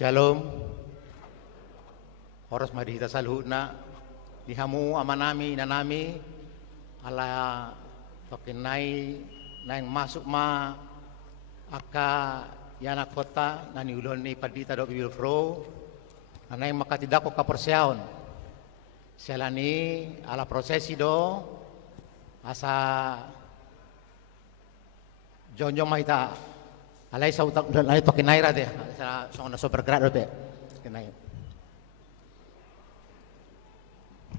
Shalom. Oras madihita salhuna dihamu amanami nanami ala tokenai naing masuk ma aka yana kota nani ulon ni padita do bibil fro naing makatidako kaperseaon selani ala prosesi do asa jonjong mahita alai sautak dan alai tokenai rade sa song na bergerak do kenai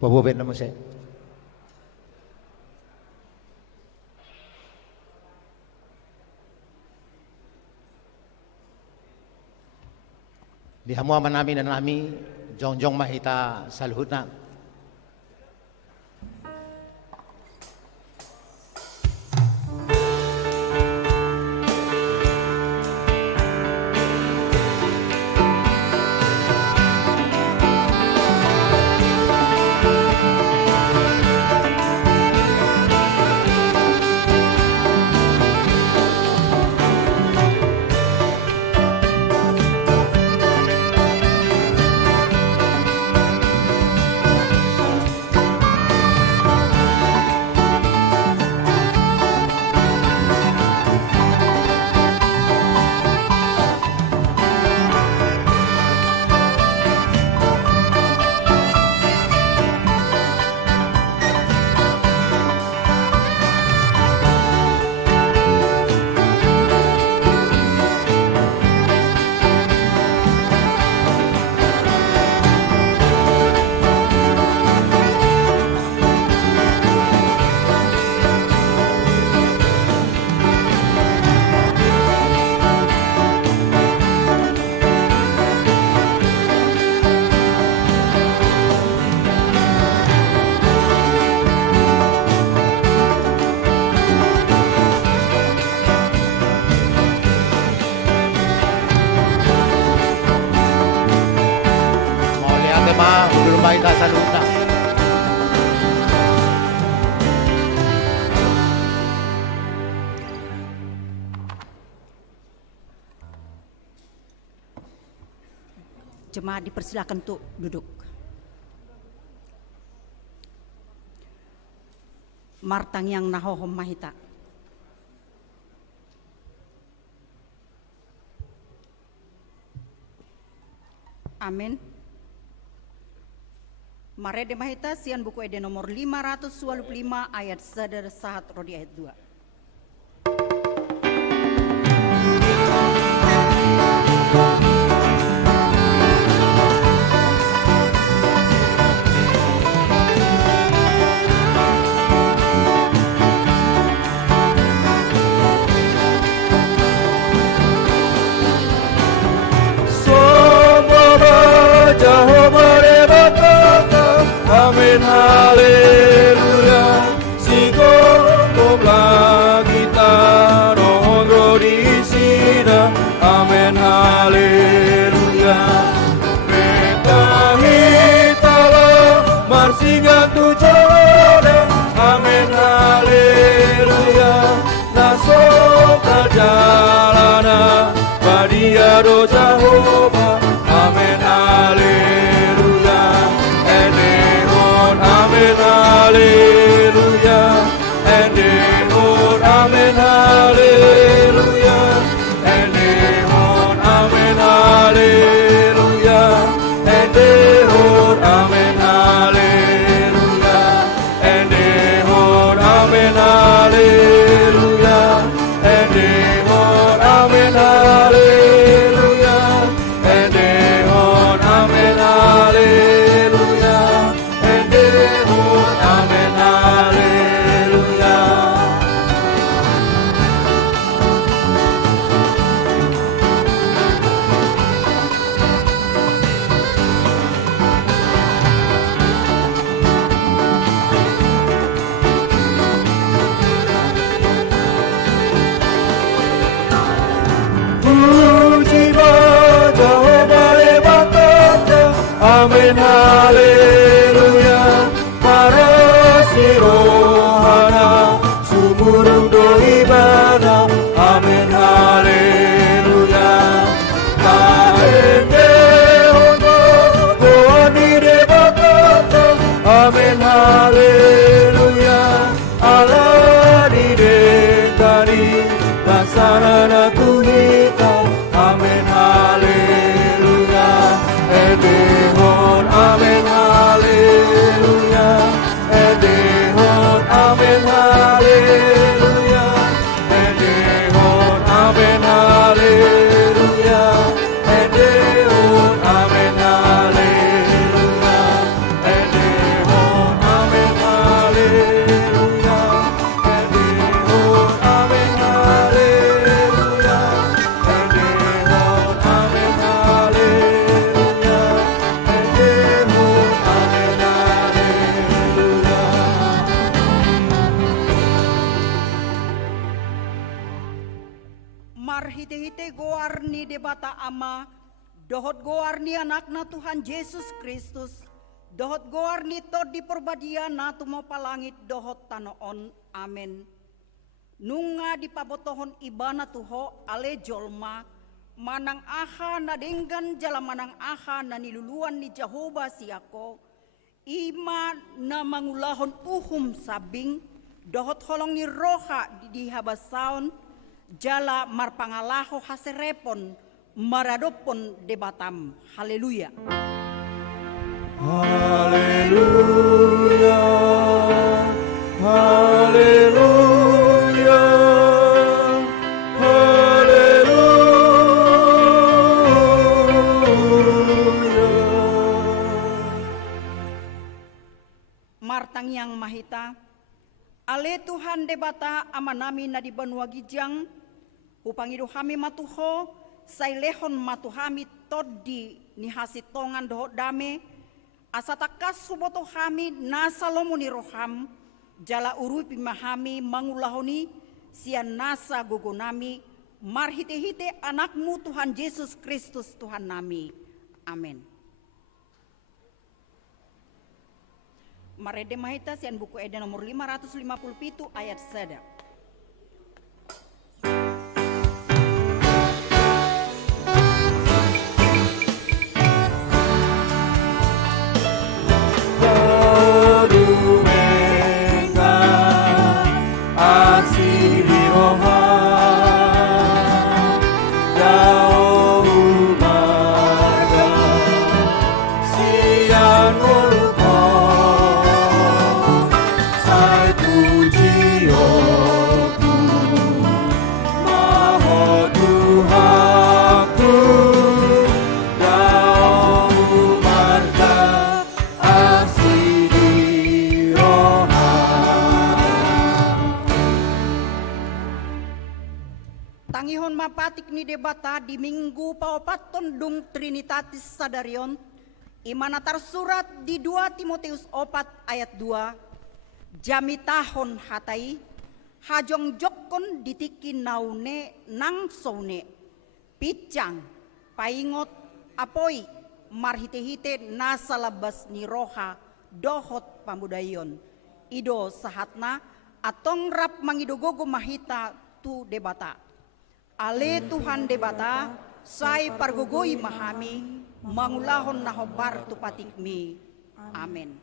Bobo naman siya. Di hamuaman namin na namin, jongjong mahita salhut na. Mahita salhut na. Jemaat dipersilakan untuk duduk. Martang yang nahohom mahita. Amin. Marede mahita sian buku ede nomor 525 ayat 1 sahat rodi ayat 2. Amin, haleluya. Sigo gobla kita nongro di sini. Amin, haleluya. Betahitala marsinga tujuane. Amin, haleluya. Nasota jalana badia do Jehovah. Amin, haleluya. Amen, hallelujah, and on, amen, hallelujah, and on, amen, hallelujah, and on, amen, hallelujah, and on, amen, hallelujah, and on, amen, hallelujah, and on, amen, hallelujah. Amen, hallelujah. Puji Jehovah hebatnya. Amin, hallelujah. Rohana sumurung do ibadah. Amin, haleluya. Amin. goar ni debata ama, dohot goar ni anakna Tuhan Yesus Kristus, dohot goar ni tod di perbadia na tumo palangit dohot tanoon. Amen. Nunga di pabotohon ibana tuho ale jolma, manang aha na denggan jala manang aha na niluluan ni Jehovah siako, ima na mangulahon uhum sabing, dohot holong ni roha di habasaon, jala marpangalaho haserepon, maradopon debatam. Haleluya. Haleluya, haleluya, haleluya. Martang yang mahita, ale Tuhan debata amanami na di banua gijang, upangido hami matuho, sailehon matuhami toddi ni hasitongan dohot dame, asatakas suboto hami nasa lomuni roham, jala urupi mahami mangulahoni, sian nasa gogonami, marhite-hite anakmu Tuhan Yesus Kristus Tuhan nami. Amin. Marede mahita sian buku Eda nomor 557 ayat 1. Tangihon mapatik ni debata di minggu paopat tondung Trinitatis Sadarion, imana tersurat di 2 Timotius 4 ayat 2, jamitahon hatai, hajong jokon ditiki naune nang soune, picang, paingot, apoi, marhite-hite nasalabas ni roha, dohot pamudayon, ido sahatna, atong rap mangidogogo mahita tu debata. Ale Tuhan debata, say pargugoi mahami, mangulahon na hobar tu patikmi. Amen.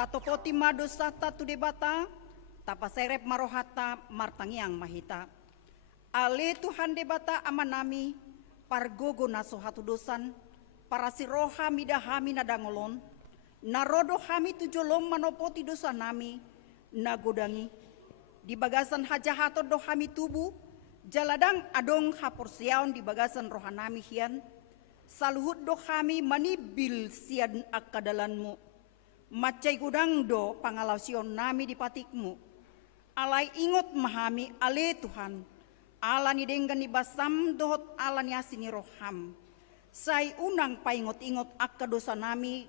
Tatopoti madosa tatu debata, tapaserep marohata martangiang mahita. Ale Tuhan debata amanami, pargogo na sohatu dosan, para si roha midahami na dangolon, narodo hami tujolom manopoti dosa nami, nagodangi, di bagasan hajahato do hami tubuh, jaladang adong haporsiaon di bagasan rohanami hian, saluhut do kami manibil sian akadalanmu, macai gudang do pangalausion nami di patikmu, alai ingot mahami ale Tuhan, ala ni denggan ni basam dohot ala ni asini roham, sai unang paingot-ingot akadosa nami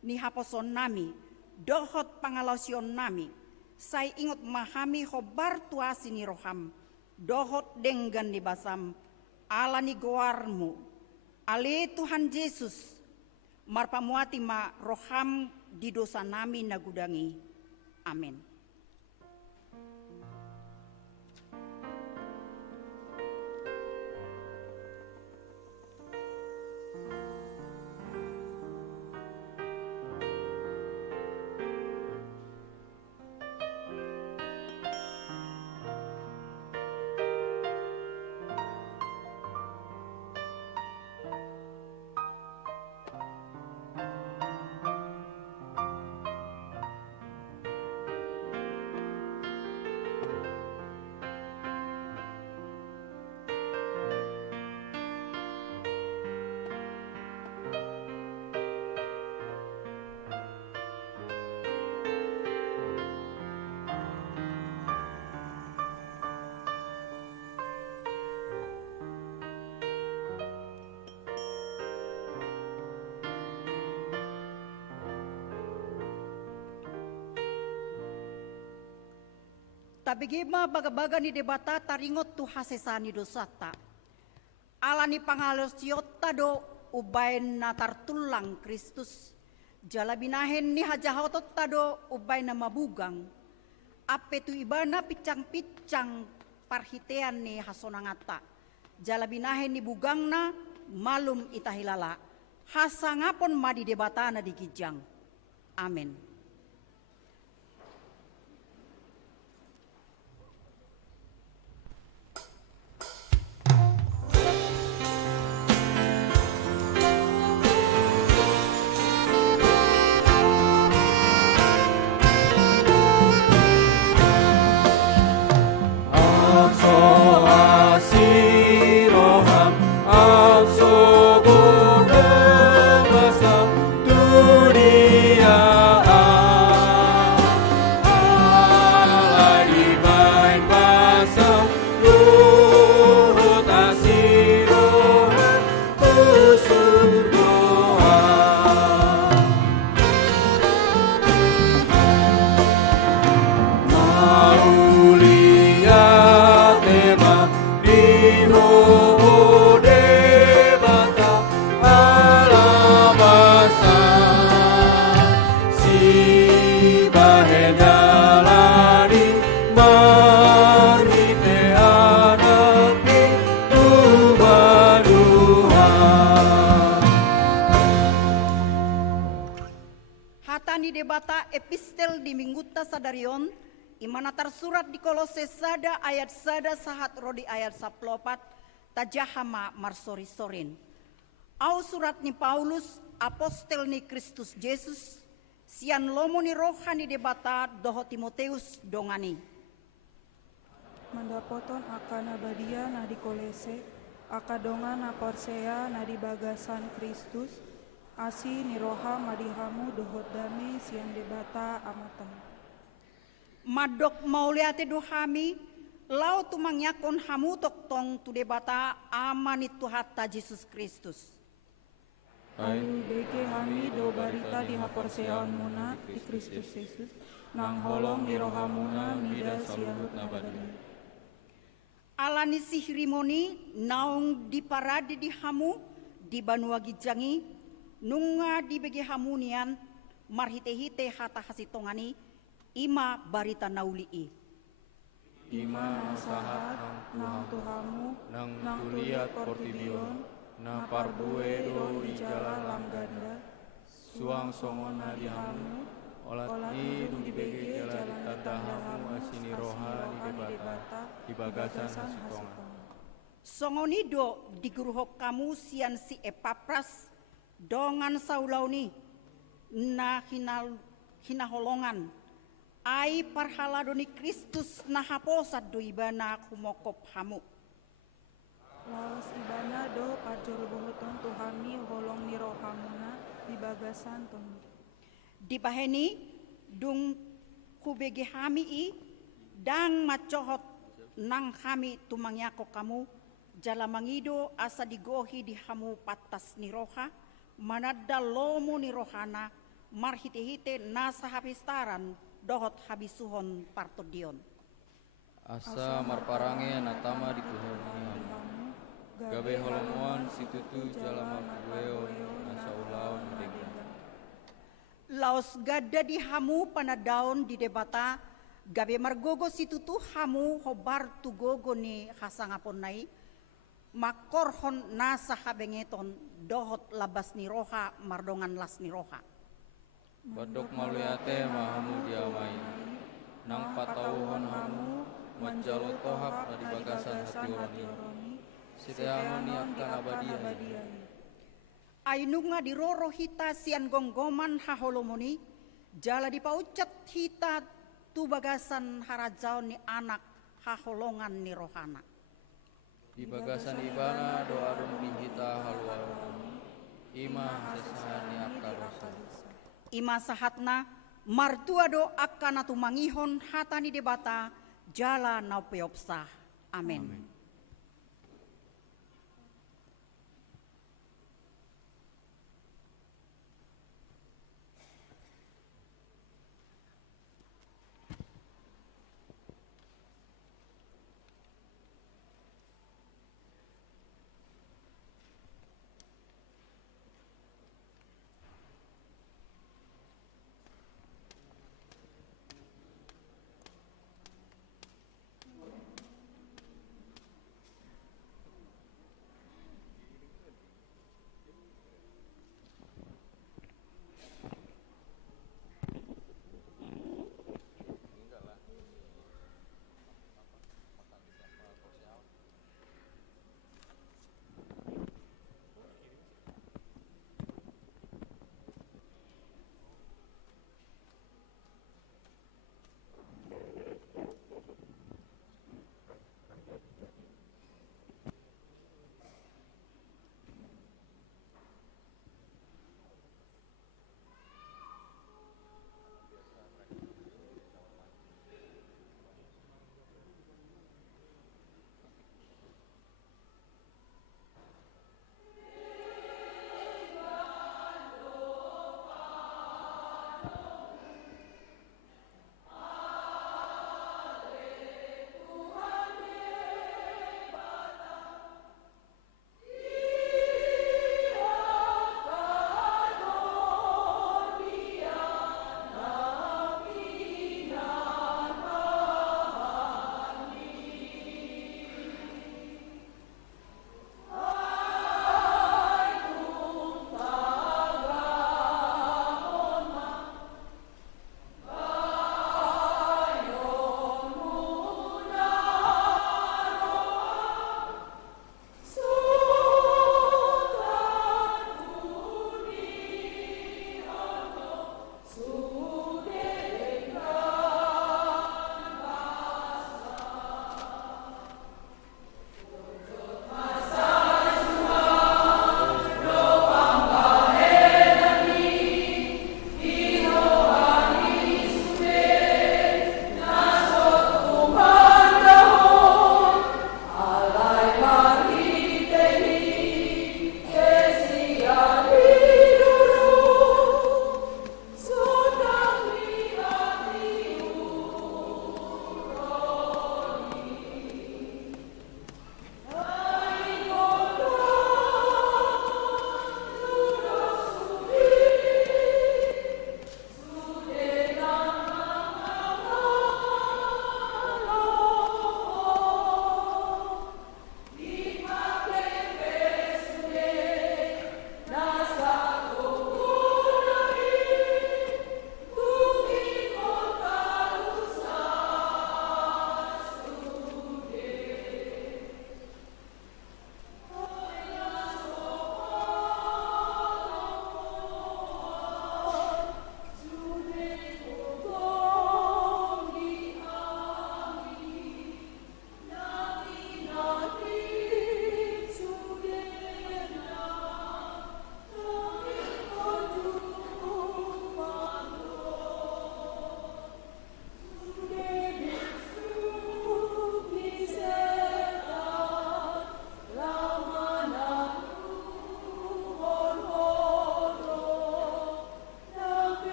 ni haposon nami, dohot pangalausion nami, sai ingot mahami hobar tuasi ni roham, dohot denggan ni basam, ala ni goarmu, ale Tuhan Yesus, marpamuati ma roham di dosa nami nagudangi. Amin. Tabigima baga-baga ni debata taringot tu hasesani dosata. Ala ni pangalosiota do ubain na tartulang Kristus. Jalabinahen ni hajahotot tado ubain na mabugang. Ape tu ibana picang-picang parhitean ni hasonangata. Jalabinahen ni bugang na malum itahilala. Hasangapon madi debata na digijang. Amin. Debata epistel di mingguta sadarion imana tersurat di Kolose sada ayat sada sahat rodi ayat 14 tajahama marsori sorin. Au surat ni Paulus apostel ni Kristus Yesus sian lomo ni rohani debata doho Timoteus dongani. Mandapoton akana badia na di Kolese akadongan na Persea na di bagasan Kristus asi ni roha madihamu dohot dame siang debata amatan. Madok mauliate dohami lau tumangyakon hamu toktong tu debata amanit Tuhatta Yesus Kristus. Ayu beke hami do barita di haporseon muna di Kristus Yesus nang holong di rohamuna mida siang nabadi. Alani sihrimoni naung di parade di hamu di banua gijangi nunga di bege hamunian marhite-hite hata hasitongani ima barita naulii. Ima nasahat nang tuhamu nang tuliat portibion na parbuedo di jalan langganda suang songona di hamu olat di bege jalan tandahamu asini roha di debata di bagasan hasitongan. Songonido diguruhok kamu sian si Epapras dongan saulauni na hinaholongan ai parhaladoni Kristus na haposat do ibana kumokop hamu. Laos ibana do pajor bohoton tuhami holong ni rohamuna di bagasan ton. Dibaheni dung kubege hami i dang macohot nang kami tumangyako kamu jala mangido asa digohi di hamu patas ni roha manada lomo ni rohana marhite-hite nasa hapistaran dohot habisuhon partodion. Asa marparange natama di kuhornia. Gabe holomuan situtu jalama kueo asa ulaon dega. Laos gada di hamu panadaon di debata gabe margogo situtu hamu hobar tugogo ni hasangapon nai makorhon nasa habengeton dohot labas ni roha mardongan las ni roha. Badok maluyate mahamu diamai. Nang patauhon hamu majalo tohap di bagasan hati oroni. Siteangon ni akan abadiai. Ainunga di roro hita sian gonggoman haholomoni jala dipaucat hita tu bagasan harajaon ni anak haholongan ni rohana. Di bagasan ibana doa dong hita haluaron. Ima sesahani akarosa. Ima sahatna martuado akan atumangihon hatani debata jala naupeopsah. Amin.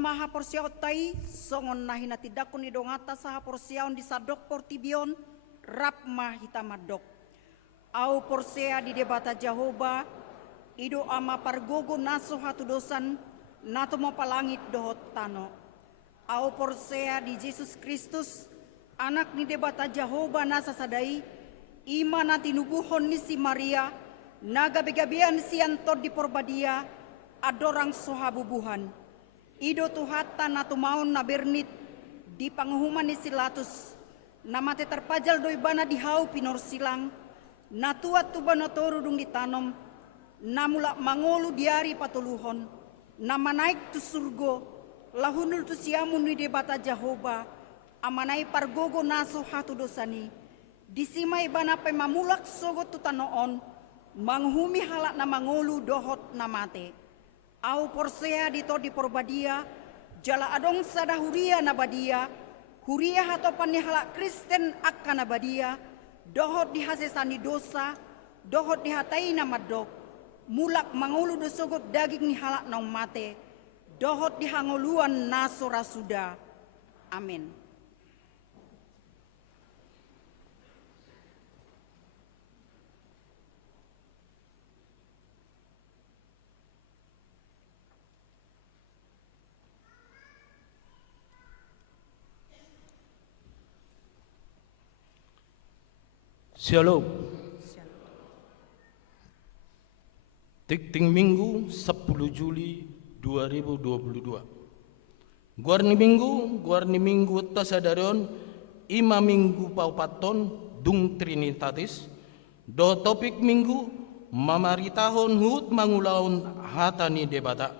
maha porsiaw tai songon nahina tidakon idongata saha porsiaon di sadok portibion rap mahita madok. Au porsea di debata Jehovah ido ama pargogo naso hatu dosan nato mo palangit dohot tano. Au porsea di Yesus Kristus anak ni debata Jehovah nasa sadai ima na tinubuhon ni si Maria nagabi-gabian si antod di porbadia adorang sohabubuhan. Ido tuhata na tumaon na bernit di panghuman ni Silatus na mate terpajal doi bana di hau pinor silang na tuat tu bana torudung ditanom na mula mangolu diari patuluhon na manaik tu surgo lahunul tu siamun ni debata Jehovah amanai pargogo naso hatu dosani disimai bana pe mamulak sogot tu tanoon manghumi halak na mangolu dohot na mate. Au porsea dito di porbadia jala adong sada huria na badia huria hatopan ni halak Kristen akka na badia dohot di hasesani dosa dohot di hatai na madok mulak mangulu dosogot daging ni halak na mate dohot di hangoluan naso rasuda. Amin. Shalom. Tikting Minggu 10 Juli 2022. Guarni Minggu tasadarion ima Minggu paupaton dung Trinitatis. Do topik Minggu mamaritahon hut mangulaon hatani debata.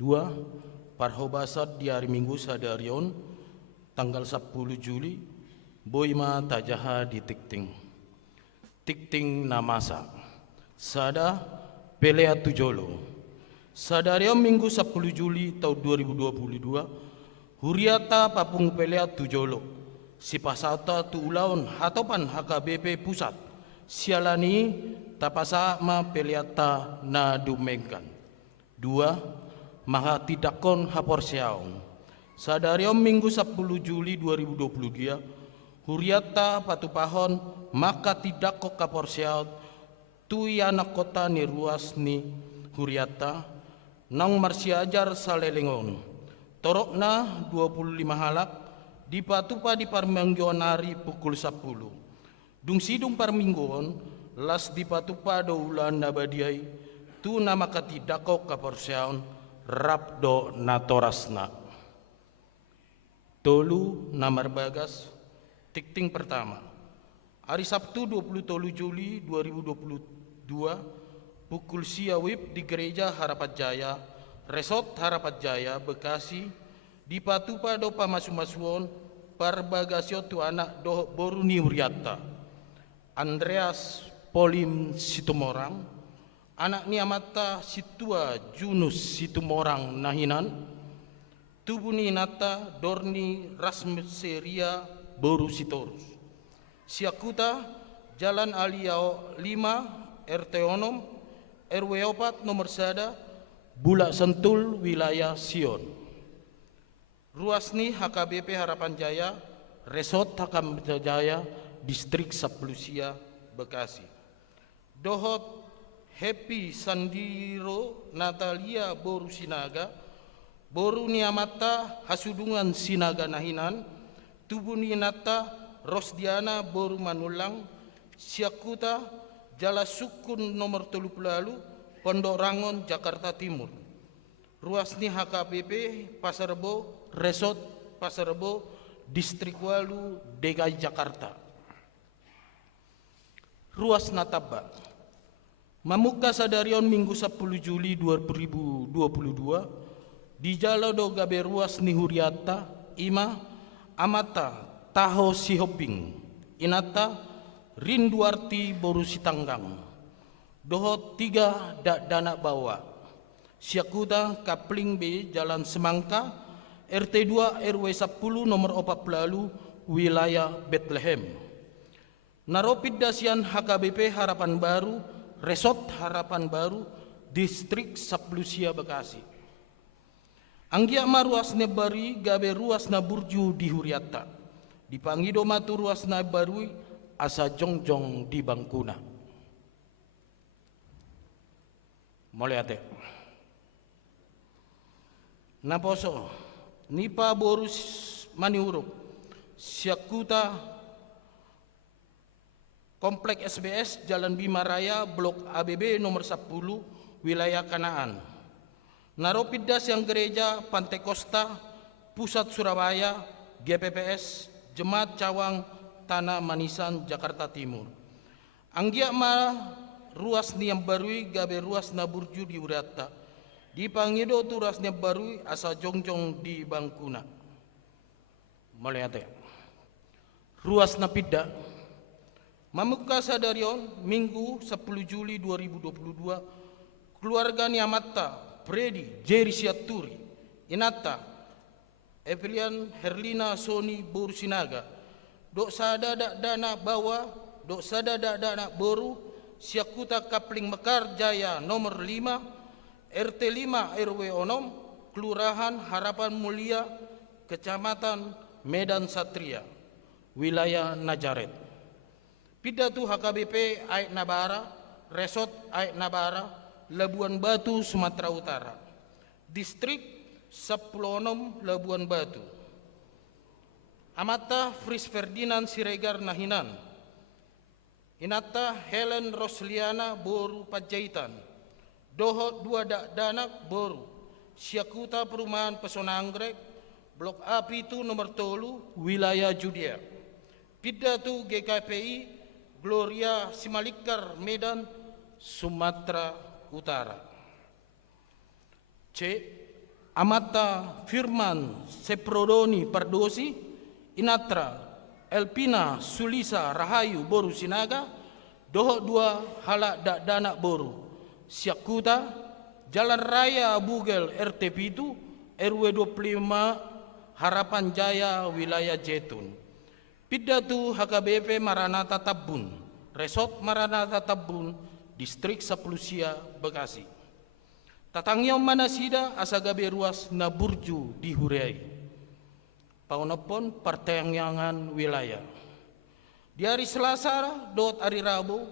2. Parhobasat di hari Minggu sadarion tanggal 10 Juli Boima tajaha di tikting namasa sada pelea tujolo sadario Minggu 10 Juli tahun 2022 huriata papung pelea tujolo si pasata tu ulaon hatopan HKBP pusat sialani tapasa ma peleata na dumengkan. 2. Maha tidakon haporsiaong sadario Minggu 10 Juli 2022 huriata patupahon maka tidak kok kaporsiaut tu anak kota ni ruas ni huriata nang marsiajar salelengon torokna 25 halak di patupa di parmingguan hari pukul 10 dung sidung parmingguan las di patupa do ulan nabadiai tu nama katidak kok kaporsiaun rapdo natorasna tolu namar bagas. Tikting pertama, hari Sabtu 23 Juli 2022, pukul siawib di Gereja Harapat Jaya, Resort Harapat Jaya, Bekasi, di patupa do pamasumasuon parbagasyo tu anak do boruni huriata, Andreas Polim Situmorang, anak ni amata situa Junus Situmorang nahinan, tubuni nata Dorni Rasmeseria Boru Sitorus. Siakuta Jalan Aliao 5 RT Onom RW 4 nomor sada Bulak Sentul wilayah Sion. Ruasni HKBP Harapan Jaya Resort Harapan Jaya Distrik Saplusia Bekasi. Dohot Happy Sandiro Natalia Boru Sinaga Boru Niamata Hasudungan Sinaga Nahinan Tubuni nata Rosdiana Boru Manulang Siakuta Jala Sukun nomor 30 Pondok Rangon Jakarta Timur. Ruasni HKBP Pasar Rebo Resort Pasar Rebo Distrik Walu DKI Jakarta. Ruas Nataba Mamuka sadarion Minggu 10 Juli 2022 di Jalo do gabe ruas ni huriata ima amata taho sihoping inata rinduarti boru sitanggang dohot 3 dana bawa siakuda kapling B Jalan Semangka RT 2 RW 10 nomor 40 wilayah Bethlehem. Naropid dasian HKBP Harapan Baru Resort Harapan Baru Distrik Saplusia Bekasi. Anggia ma ruas na barui gabe ruas na burju di huriata. Dipangido matu ruas na barui asa jongjong di bangkuna. Moliate. Naposo nipa borus maniuruk Syakuta Komplek SBS Jalan Bima Raya Blok ABB nomor 10 wilayah Kanaan. Naropidas yang gereja Pantai Costa Pusat Surabaya GPPS Jemaat Cawang Tanah Manisan Jakarta Timur. Anggia ma ruas niam barui gabe ruas na burju di urata. Di pangido tu ruas niam barui asa jongjong di bangkuna. Melihat ruas na pidda mamuka sadarion Minggu 10 Juli 2022 keluarga Niamata Predi Jerry Siaturi Inata Evelian Herlina Soni Borsinaga dok sada dak dana bawa dok sada dak dana boru Syakuta Kapling Mekar Jaya nomor 5 RT 5 RW Onom Kelurahan Harapan Mulia Kecamatan Medan Satria wilayah Najaret. Pidatu HKBP Aik Nabara Resort Aik Nabara Labuan Batu Sumatera Utara. Distrik Saplonom Labuan Batu. Amata Fris Ferdinand Siregar Nahinan. Inata Helen Rosliana Boru Pajaitan. Dohot 2 Danak Boru. Syakuta Perumahan Pesona Anggrek Blok A7 nomor 3 wilayah Judea. Pidatu GKPI Gloria Simalikar Medan Sumatera Utara. C. Amata Firman Seprodoni Pardosi Inatra Elpina Sulisa Rahayu Boru Sinaga Dohok 2 Halak Dak Danak Boru Syakuta Jalan Raya Bugel RT Pitu RW 25 Harapan Jaya wilayah Jetun. Pidatu HKBP Maranatha Tabun Resort Maranatha Tabun Distrik Saplusia Bekasi. Tatangyong manasida asagabe ruas na burju di Hurei. Paunapon pertangyangan wilayah. Di hari Selasa dot hari Rabu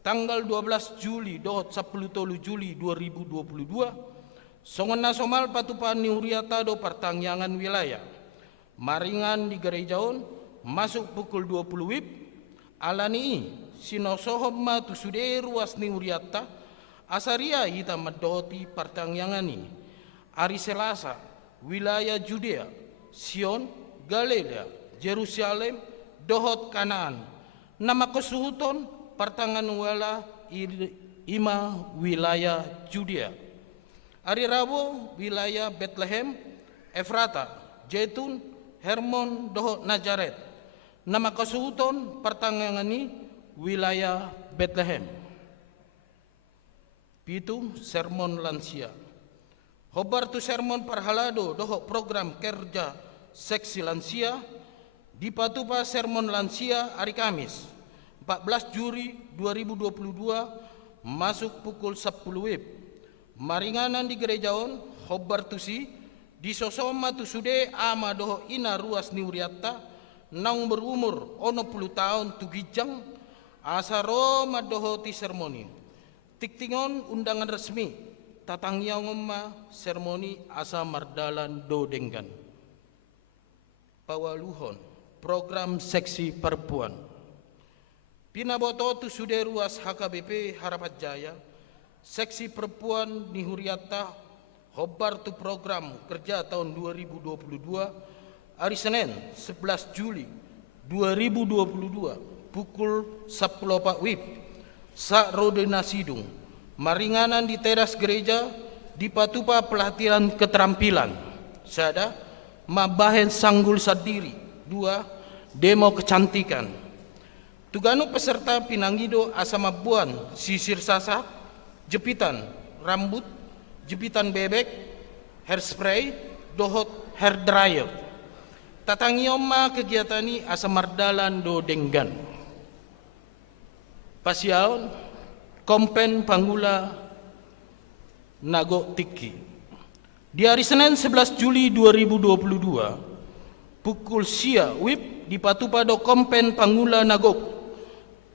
tanggal 12 Juli dot 10 Juli 2022 songon nasional patupan niuriata do pertangyangan wilayah. Maringan di Gerejaon masuk pukul 20 WIB alani sinosohom matu sude ruas niuriata asaria hita madoti pertangyangani hari Selasa wilayah Judea Sion Galilea Jerusalem Dohot Kanaan nama kesuhuton pertangan wala ima wilayah Judea. Hari Rabu wilayah Bethlehem Efrata Jetun Hermon Dohot Najaret nama kesuhuton pertangangani wilayah Bethlehem. Pitu sermon lansia. Hobar tu sermon parhalado dohok program kerja seksi lansia di patupa sermon lansia hari Kamis 14 Juli 2022 masuk pukul 10 WIB. Maringanan di Gerejaon hobar tusi di sosoma tu sude ama dohok ina ruas niuriata nang berumur 10 tahun tu gijang asaro madohoti sermoni. Tiktingon undangan resmi tatangyaw ngomma sermoni asa mardalan do denggan. Pawaluhon program seksi perempuan. Pinaboto tu sude ruas HKBP Harapan Jaya seksi perempuan di Huriata hobar tu program kerja tahun 2022 hari Senin 11 Juli 2022 pukul 10 WIB sak Rodena Sidung maringanan di teras gereja di patupa pelatihan keterampilan sada mabahen sanggul sadiri 2 demo kecantikan tuganu peserta pinangido asama buan sisir sasak jepitan rambut jepitan bebek hairspray dohot hair dryer tatangioma kegiatani asa mardalan do denggan pasiaon kompen panggula nago tiki Di hari Senin 11 Juli 2022, pukul sia WIB di Patupado Kompen Pangula Nagok,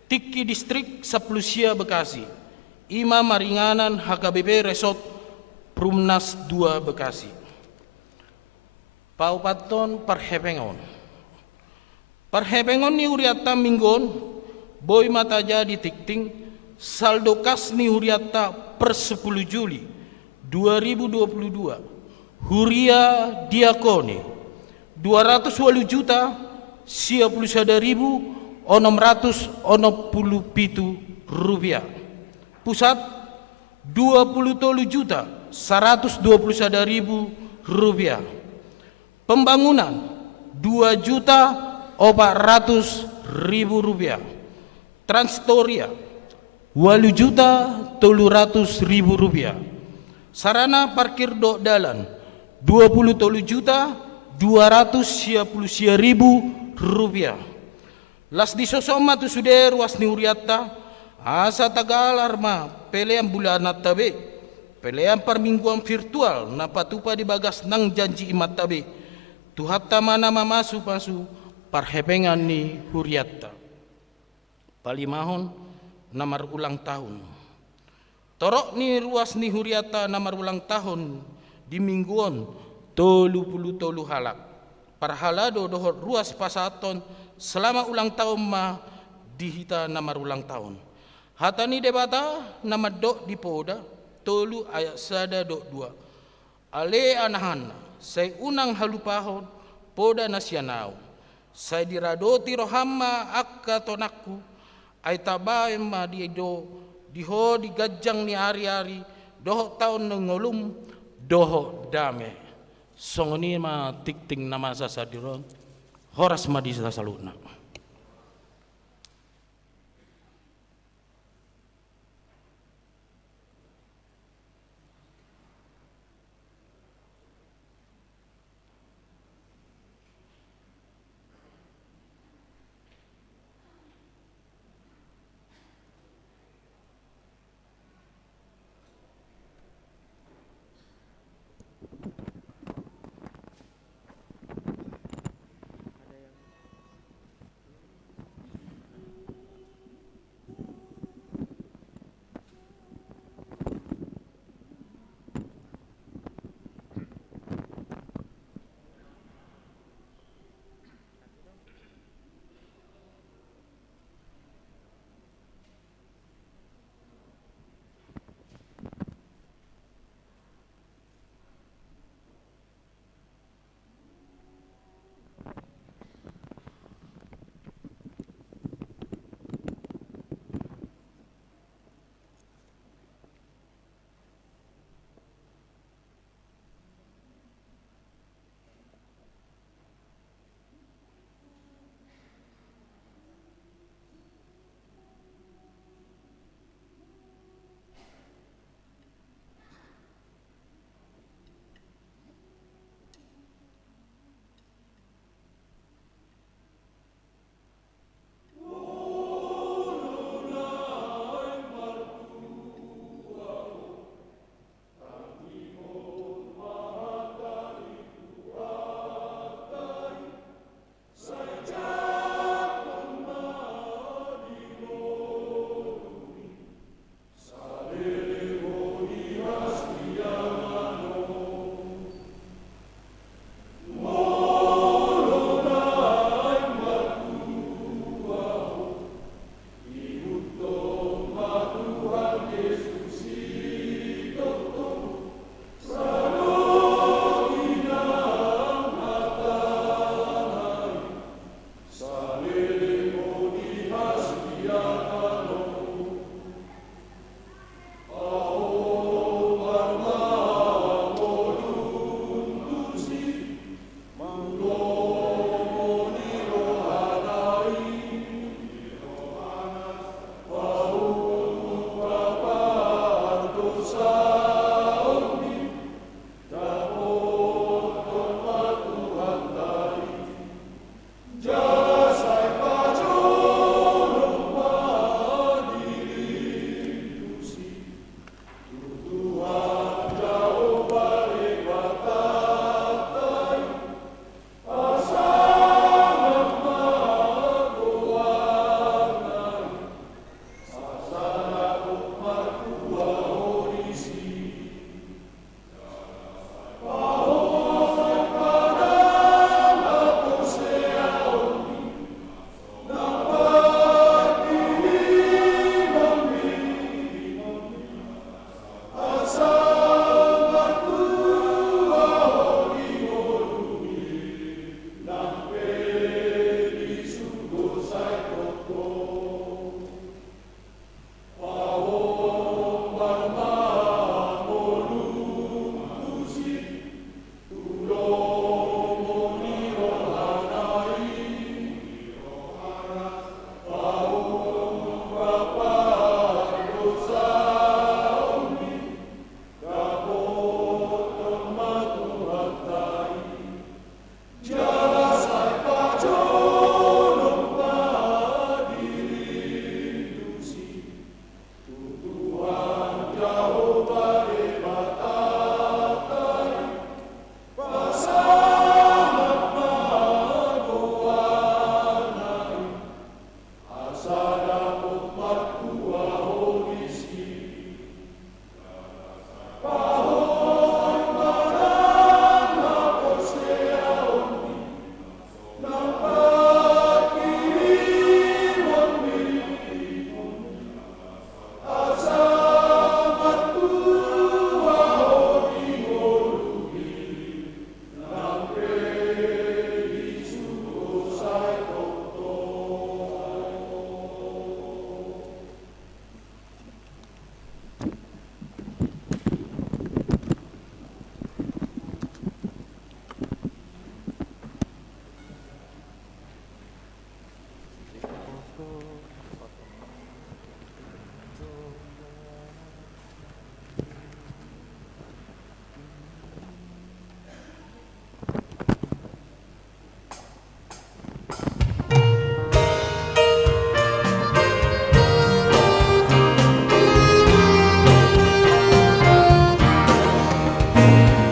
Tiki Distrik Saplusia Bekasi, Ima Maringanan HKBP Resort Prumnas 2 Bekasi. Paupaton parhepengon. Parhepengon ni huriata minggon, boy mataja di tikting, saldo kas ni huriata per 10 Juli 2022. Huria diakoni 208 juta 91.687 rupiah. Pusat 23 juta 121.000 rupiah. Pembangunan 2 juta 400.000 rupiah. Transtoria 8 juta 300.000 rupiah. Sarana parkir dok dalan 23 juta 210.000 rupiah. Las disosoma tu suder wasni uriata asa tagal arma pelean bulanat tabe pelean permingguan virtual na patupa di bagas nang janji imat tabe tuhatta mana mamasu pasu parhepengan ni huriata palimahon namar ulang tahun torok ni ruas ni huriata namar ulang tahun di mingguan 30 halak parhalado dohor ruas pasaton selama ulang tahun ma dihita namar ulang tahun hatani debata nama dok di poda tolu ayat sada dok 2 ale anahan saya unang halupahon poda nasional saya diradoti rohama akka tonakku ay tabae ma diho digajang ni hari-hari doho tahun nengolum doho dame songoni ma tikting nama sasadiron horas ma di sasaluna.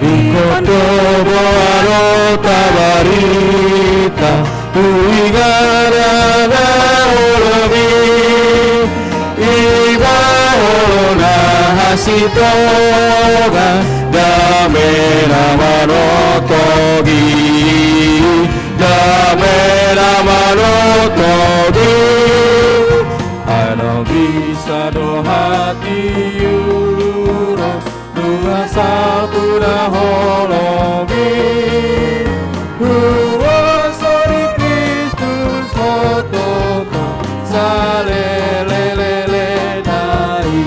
Ikotobo arota barita, uigara na olobi, iba olona hasitoga, dame nama no togi, dame nama no togi, ano bisa do hati uro, dua satu dah hologi, dua sorry Kristus hotoko salelelele nai.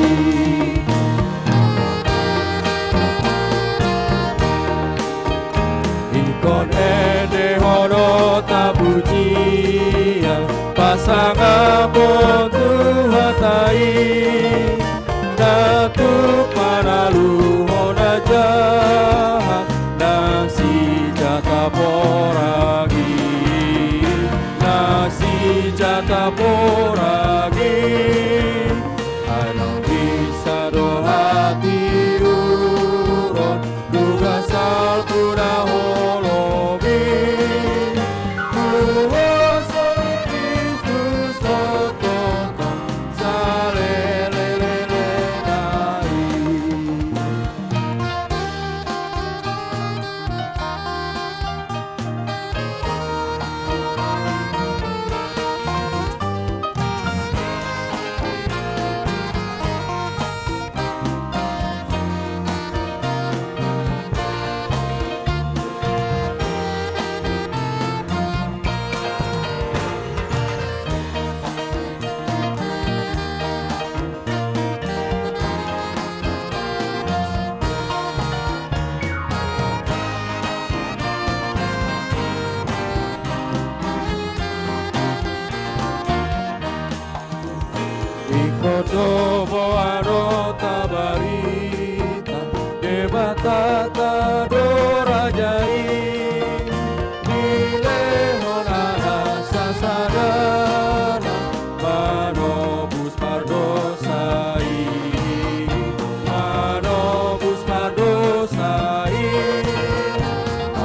Ikon ede hono tabujia pasangan bontu hatai datu panalu hona jahat nasi jata poragi nasi jata poragi anong bisa do hati uron duga saltu na holobi Kristus ototo salelelele nai. Ikotobo arota barita debatata dorajai dilehonana sasadana manobus pardosai manobus pardosai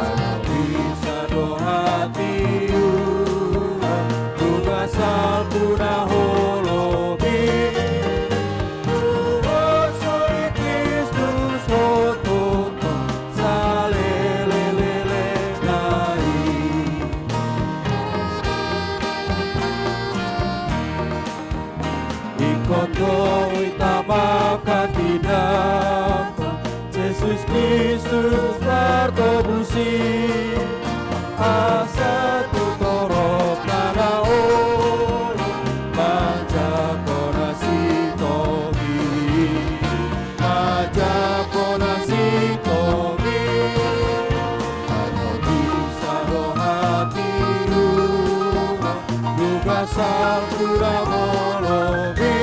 ano bisa do hati uran tugas salpuna holobi Ikoto itama katidako Jesus Kristus bartobusi asa tutorop nana olo majako nasi togi majako nasi togi ano bisa do hati ura juga salpura molobi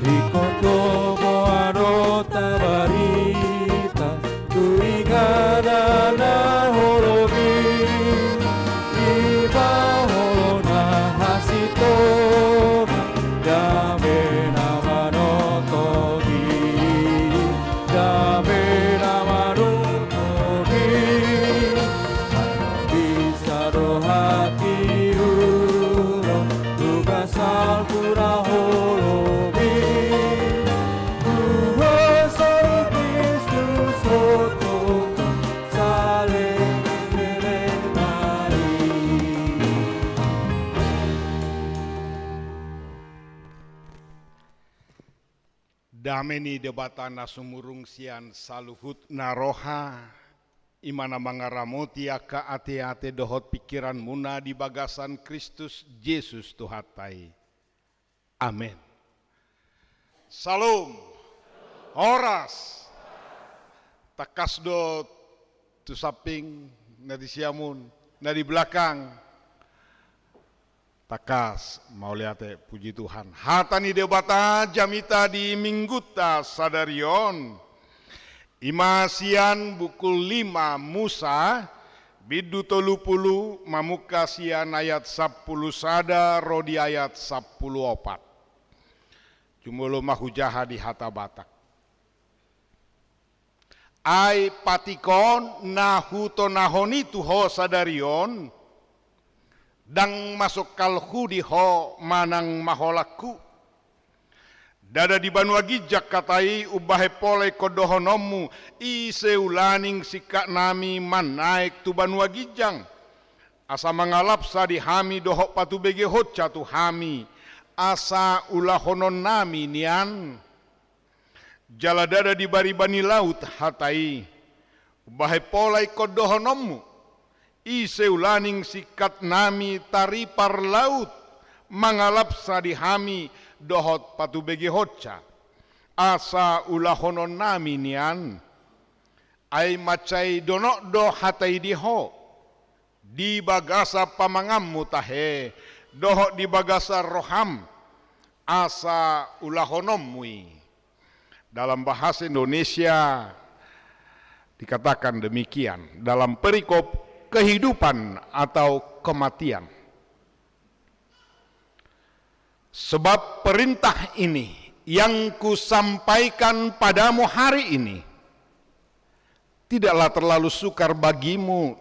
Ikotobo arota barita tuigana na holobi iba holona hasitoma dame nama Dameni debatana sumurung sian saluhut naroha imana mangaramoti aka ate-ate dohot pikiran muna di bagasan Kristus Yesus Tuhatai. Amin. Salam. Horas. Takasdo tu saping nadi siamun nadi belakang. Takas mau lihat puji Tuhan. Hatani debata jamita di mingguta sadarion. Imasian bukul 5 Musa bidu 30 mamukasian ayat 10 sada rodi ayat 10 opat. Jumulo mahujaha di hata batak. Ai patikon nahuto nahoni tuho sadarion dang masuk kalhu diho manang maholaku. Dada di Banua Gijak katai ubahe pole kodohonomu iseulaning sikak nami manaik tu Banua Gijang. Asa mangalap sa di hami dohok patu bege hotca tu hami. Asa ulahonon nami nian. Jala dada di baribani laut hatai. Ubahe pole kodohonomu iseulaning sikat nami taripar laut. Mangalap sa di hami dohot patu bege hotca asa ulahonon nami nian ai macai donok do hatai diho di bagasa pamangammu tahe dohot di bagasa roham asa ulahonomui. Dalam bahasa Indonesia dikatakan demikian dalam perikop kehidupan atau kematian. Sebab perintah ini yang kusampaikan padamu hari ini tidaklah terlalu sukar bagimu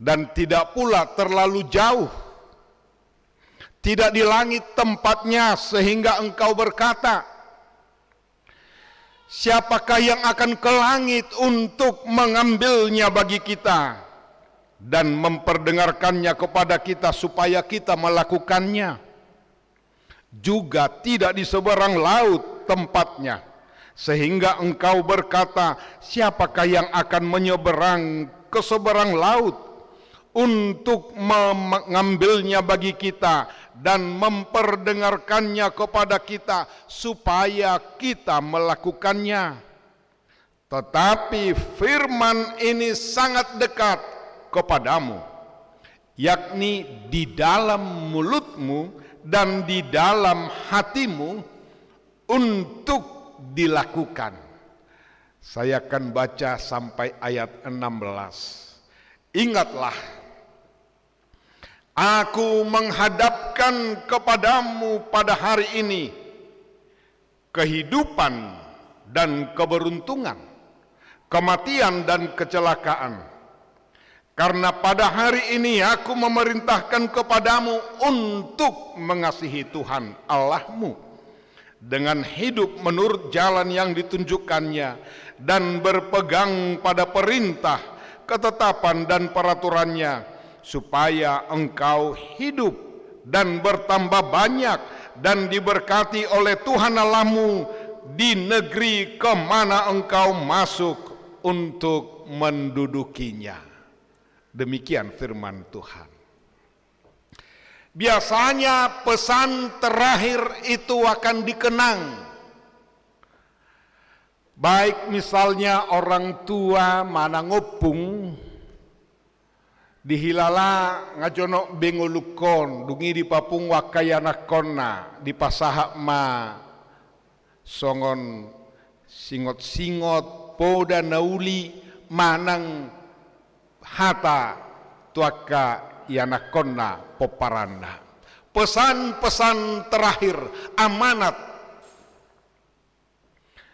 dan tidak pula terlalu jauh. Tidak di langit tempatnya sehingga engkau berkata, siapakah yang akan ke langit untuk mengambilnya bagi kita dan memperdengarkannya kepada kita supaya kita melakukannya. Juga tidak di seberang laut tempatnya, sehingga engkau berkata, siapakah yang akan menyeberang ke seberang laut untuk mengambilnya bagi kita dan memperdengarkannya kepada kita supaya kita melakukannya. Tetapi firman ini sangat dekat kepadamu, yakni di dalam mulutmu dan di dalam hatimu untuk dilakukan. Saya akan baca sampai ayat 16. Ingatlah, aku menghadapkan kepadamu pada hari ini kehidupan dan keberuntungan, kematian dan kecelakaan. Karena pada hari ini aku memerintahkan kepadamu untuk mengasihi Tuhan Allahmu dengan hidup menurut jalan yang ditunjukkannya dan berpegang pada perintah, ketetapan dan peraturannya supaya engkau hidup dan bertambah banyak dan diberkati oleh Tuhan Allahmu di negeri kemana engkau masuk untuk mendudukinya. Demikian firman Tuhan. Biasanya pesan terakhir itu akan dikenang. Baik misalnya orang tua mana ngopung dihilala ngajono bengolukon dungi di papung wakayana konna di pasahak ma songon singot-singot poda nauli manang hata tuaka yanakonna poparanda. Pesan-pesan terakhir, amanat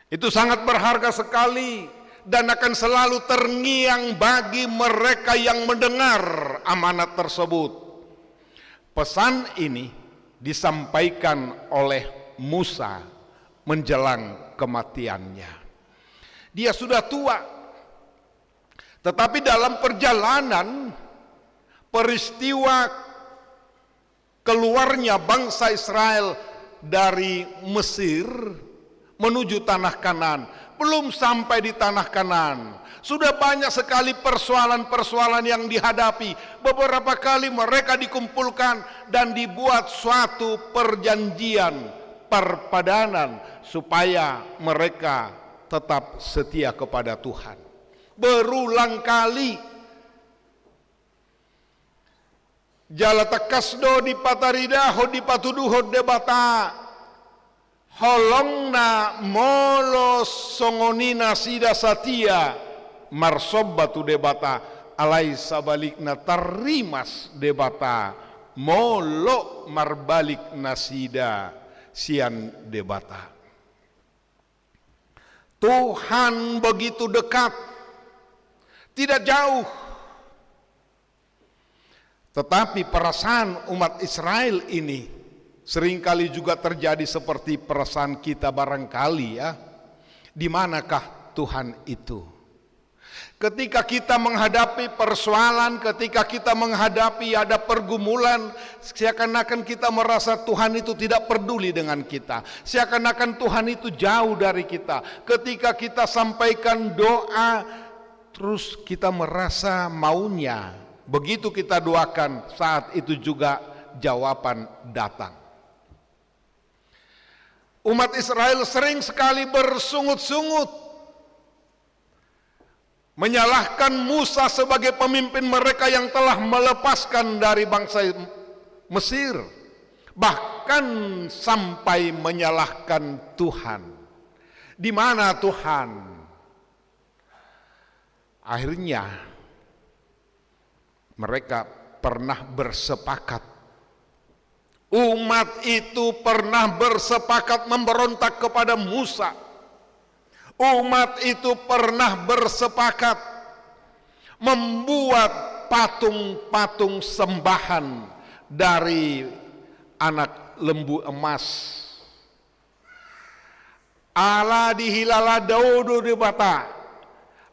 itu sangat berharga sekali dan akan selalu terngiang bagi mereka yang mendengar amanat tersebut. Pesan ini disampaikan oleh Musa menjelang kematiannya. Dia sudah tua, tetapi dalam perjalanan peristiwa keluarnya bangsa Israel dari Mesir menuju tanah Kanaan. Belum sampai di tanah Kanaan, sudah banyak sekali persoalan-persoalan yang dihadapi. Beberapa kali mereka dikumpulkan dan dibuat suatu perjanjian, perpadanan, supaya mereka tetap setia kepada Tuhan. Berulang kali jalata kasdo di pataridaho di patuduho debata holongna molo songonina sida satia marsobatu debata alai sabalikna tarimas debata molo marbalik nasida sian debata. Tuhan begitu dekat, tidak jauh. Tetapi perasaan umat Israel ini seringkali juga terjadi seperti perasaan kita barangkali ya. Di manakah Tuhan itu? Ketika kita menghadapi persoalan, ketika kita menghadapi ada pergumulan, seakan-akan kita merasa Tuhan itu tidak peduli dengan kita. Seakan-akan Tuhan itu jauh dari kita. Ketika kita sampaikan doa, terus kita merasa maunya. Begitu kita doakan, saat itu juga jawaban datang. Umat Israel sering sekali bersungut-sungut, menyalahkan Musa sebagai pemimpin mereka yang telah melepaskan dari bangsa Mesir, bahkan sampai menyalahkan Tuhan. Di mana Tuhan? Akhirnya mereka pernah bersepakat. Umat itu pernah bersepakat memberontak kepada Musa. Umat itu pernah bersepakat membuat patung-patung sembahan dari anak lembu emas. Allah dihilala daudu debata,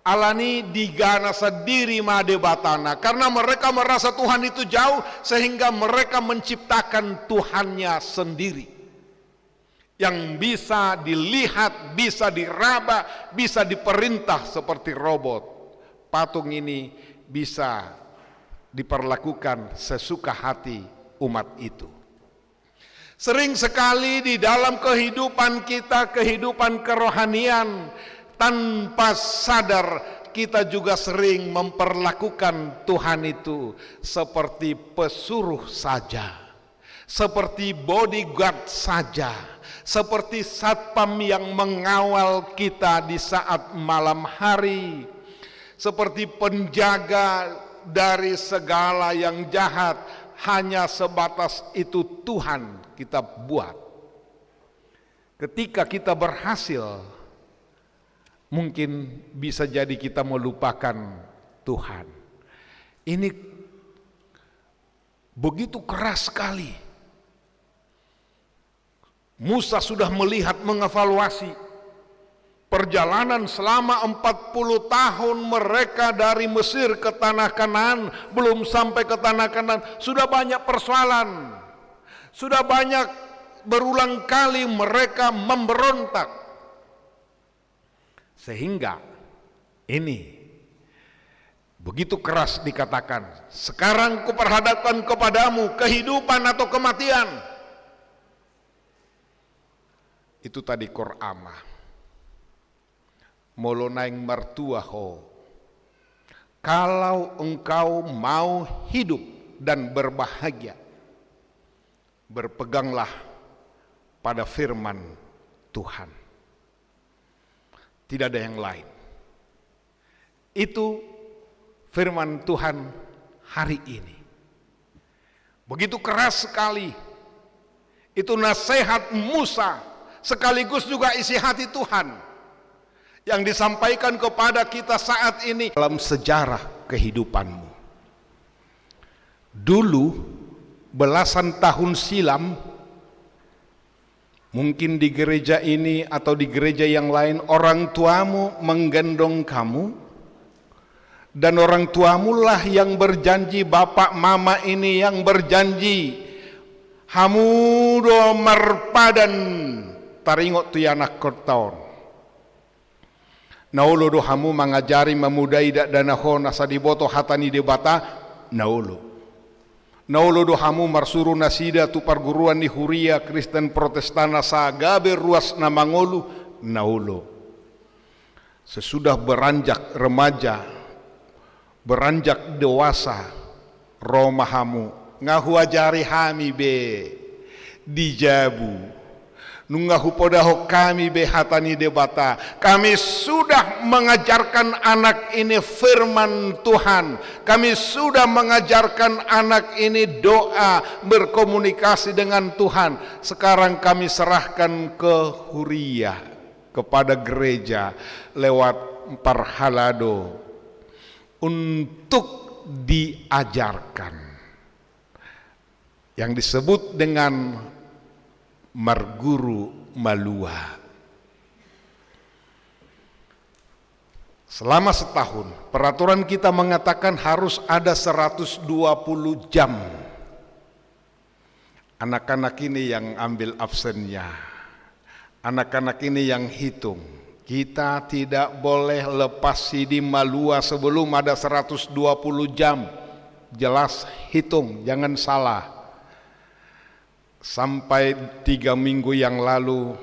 alani digana sendiri madebatana. Karena mereka merasa Tuhan itu jauh, sehingga mereka menciptakan Tuhannya sendiri, yang bisa dilihat, bisa diraba, bisa diperintah seperti robot. Patung ini bisa diperlakukan sesuka hati umat itu. Sering sekali di dalam kehidupan kita, kehidupan kerohanian, tanpa sadar kita juga sering memperlakukan Tuhan itu seperti pesuruh saja, seperti bodyguard saja, seperti satpam yang mengawal kita di saat malam hari, seperti penjaga dari segala yang jahat. Hanya sebatas itu Tuhan kita buat. Ketika kita berhasil, mungkin bisa jadi kita melupakan Tuhan. Ini begitu keras sekali. Musa sudah melihat, mengevaluasi perjalanan selama 40 tahun mereka dari Mesir ke tanah Kanaan. Belum sampai ke tanah Kanaan, sudah banyak persoalan, sudah banyak, berulang kali mereka memberontak, sehingga ini begitu keras dikatakan, sekarang kuperhadapkan kepadamu kehidupan atau kematian. Itu tadi Kor'ama molonaing martuaho. Kalau engkau mau hidup dan berbahagia, berpeganglah pada firman Tuhan. Tidak ada yang lain. Itu firman Tuhan hari ini. Begitu keras sekali. Itu nasihat Musa, sekaligus juga isi hati Tuhan yang disampaikan kepada kita saat ini dalam sejarah kehidupanmu. Dulu, belasan tahun silam, mungkin di gereja ini atau di gereja yang lain, orang tuamu menggendong kamu, dan orang tuamu lah yang berjanji, bapak mama ini yang berjanji, hamudo marpadan taringot tu yanak kortaon. Naulo dohamu mengajari memudai dak danaho nasa diboto hatani debata, naulo. Naulo dohamu marsuru nasida tu perguruan ni Huria Kristen Protestan sa gabe ruas na mangolu, naulo. Sesudah beranjak remaja, beranjak dewasa, romahamu ngahuajari hami be dijabu. Nungahu podaho kami behatani debata. Kami sudah mengajarkan anak ini firman Tuhan. Kami sudah mengajarkan anak ini doa, berkomunikasi dengan Tuhan. Sekarang kami serahkan ke Huria, kepada gereja lewat parhalado untuk diajarkan yang disebut dengan marguru malua. Selama setahun, peraturan kita mengatakan harus ada 120 jam. Anak-anak ini yang ambil absennya, anak-anak ini yang hitung. Kita tidak boleh lepas sidi malua sebelum ada 120 jam. Jelas hitung, jangan salah. Sampai 3 minggu yang lalu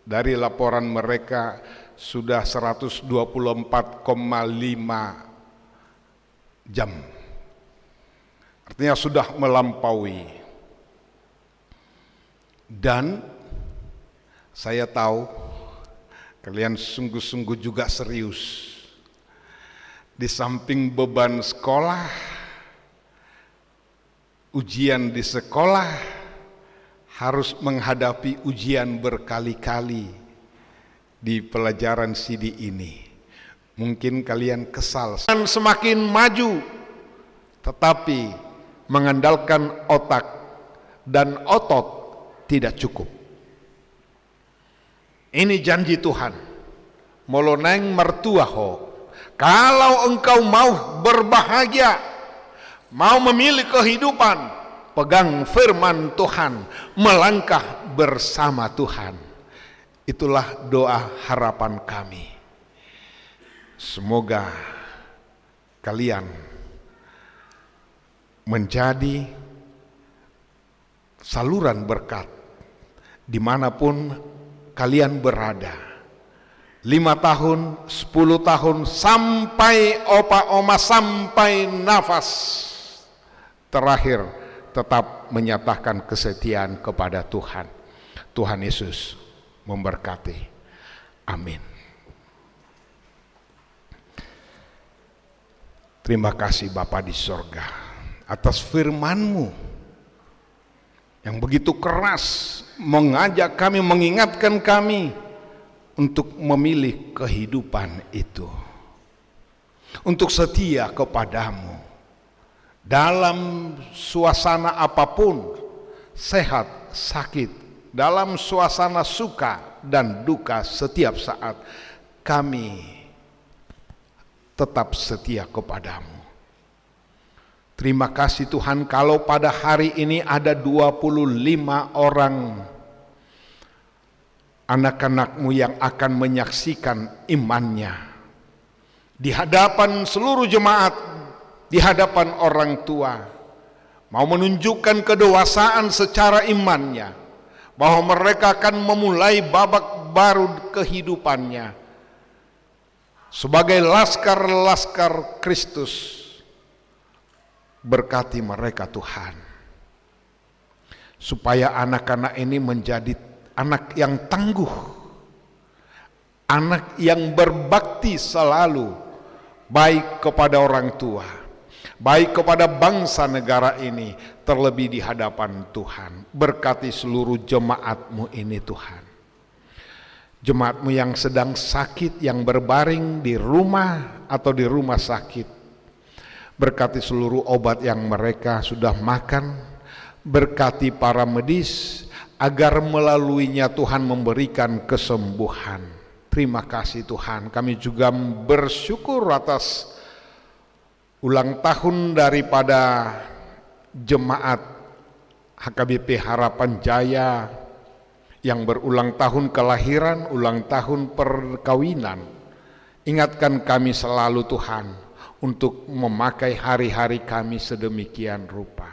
dari laporan mereka sudah 124,5 jam. Artinya sudah melampaui. Dan saya tahu kalian sungguh-sungguh juga serius. Di samping beban sekolah, ujian di sekolah, harus menghadapi ujian berkali-kali di pelajaran sidi ini. Mungkin kalian kesal. Semakin maju, tetapi mengandalkan otak dan otot tidak cukup. Ini janji Tuhan. Moloneng mertuaho. Kalau engkau mau berbahagia, mau memilih kehidupan, pegang firman Tuhan, melangkah bersama Tuhan. Itulah doa harapan kami. Semoga kalian menjadi saluran berkat dimanapun kalian berada. 5 tahun, 10 tahun, sampai opa oma, sampai nafas terakhir, tetap menyatakan kesetiaan kepada Tuhan. Tuhan Yesus memberkati. Amin. Terima kasih Bapa di sorga atas firman-Mu yang begitu keras mengajak kami, mengingatkan kami untuk memilih kehidupan itu, untuk setia kepadamu dalam suasana apapun, sehat, sakit, dalam suasana suka dan duka, setiap saat kami tetap setia kepadamu. Terima kasih Tuhan, kalau pada hari ini ada 25 orang anak-anak-Mu yang akan menyaksikan imannya di hadapan seluruh jemaat, di hadapan orang tua, mau menunjukkan kedewasaan secara imannya, bahwa mereka akan memulai babak baru kehidupannya sebagai laskar-laskar Kristus. Berkati mereka Tuhan, supaya anak-anak ini menjadi anak yang tangguh, anak yang berbakti selalu, baik kepada orang tua, baik kepada bangsa negara ini, terlebih di hadapan Tuhan. Berkati seluruh jemaat-Mu ini Tuhan. Jemaat-Mu yang sedang sakit, yang berbaring di rumah atau di rumah sakit. Berkati seluruh obat yang mereka sudah makan. Berkati para medis, agar melaluinya Tuhan memberikan kesembuhan. Terima kasih Tuhan. Kami juga bersyukur atas ulang tahun daripada jemaat HKBP Harapan Jaya yang berulang tahun kelahiran, ulang tahun perkawinan. Ingatkan kami selalu Tuhan untuk memakai hari-hari kami sedemikian rupa.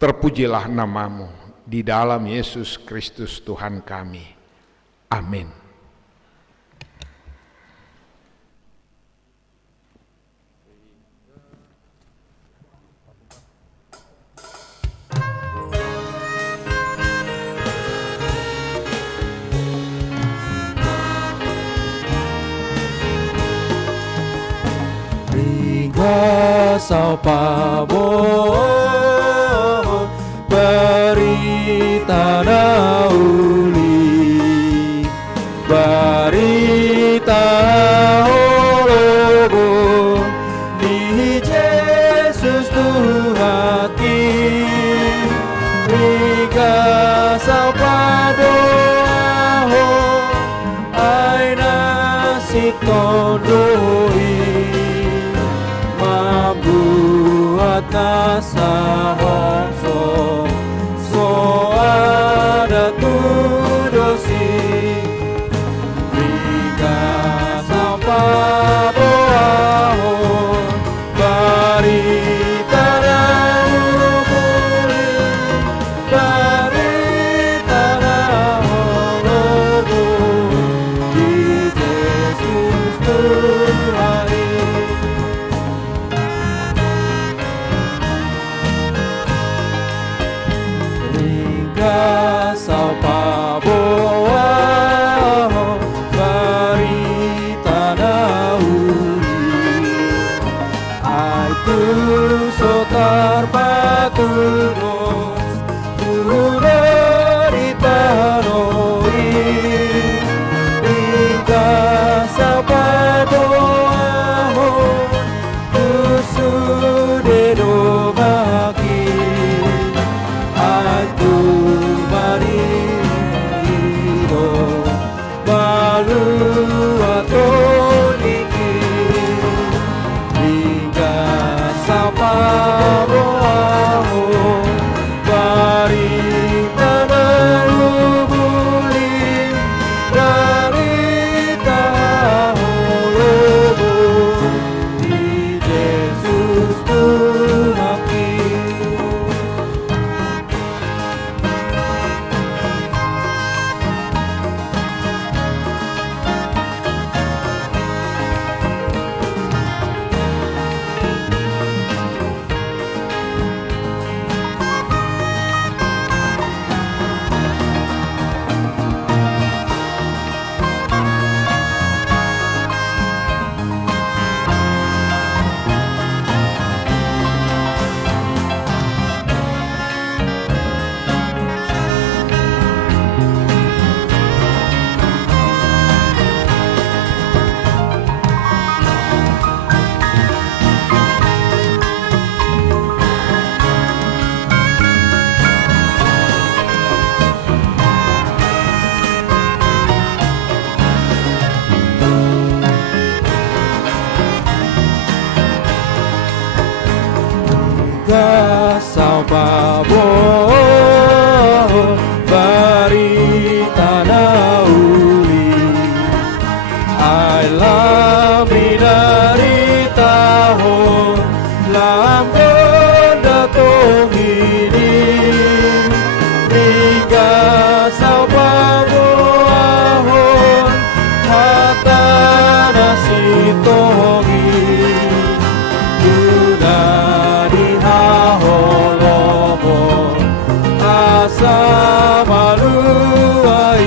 Terpujilah nama-Mu di dalam Yesus Kristus Tuhan kami. Amin. Kasau pabon berita nauli, berita hologo di Yesus Tuhati. Kasau pabon aina si tondoi buat nasa hongso so ada tudosi bika sampai boahon barita naumuli barita naumulu di Yesus Tuhan. Kasau paboa barita nauli, aitu sotar patunos turita noi. Kasau paboa tusude domaki, aitu marido balu atoniki hingga saparoaho barita naubuli barita holobo di Yesus Tuhaki. Kasau pabon barita nauli, ai lami dari tahun lamgon datong ini. Kasau pabon hata nasi togi samaluai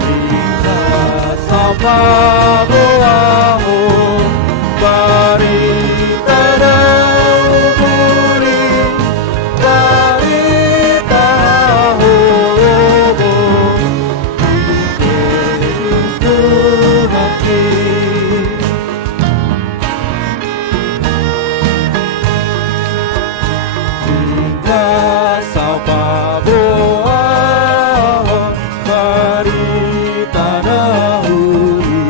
bika sampaboaho barita naumuli barita holobo di Yesus Tuhaki. Kasau paboa barita nauli,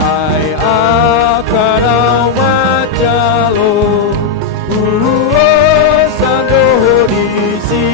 ai akan majalo uosan dohisi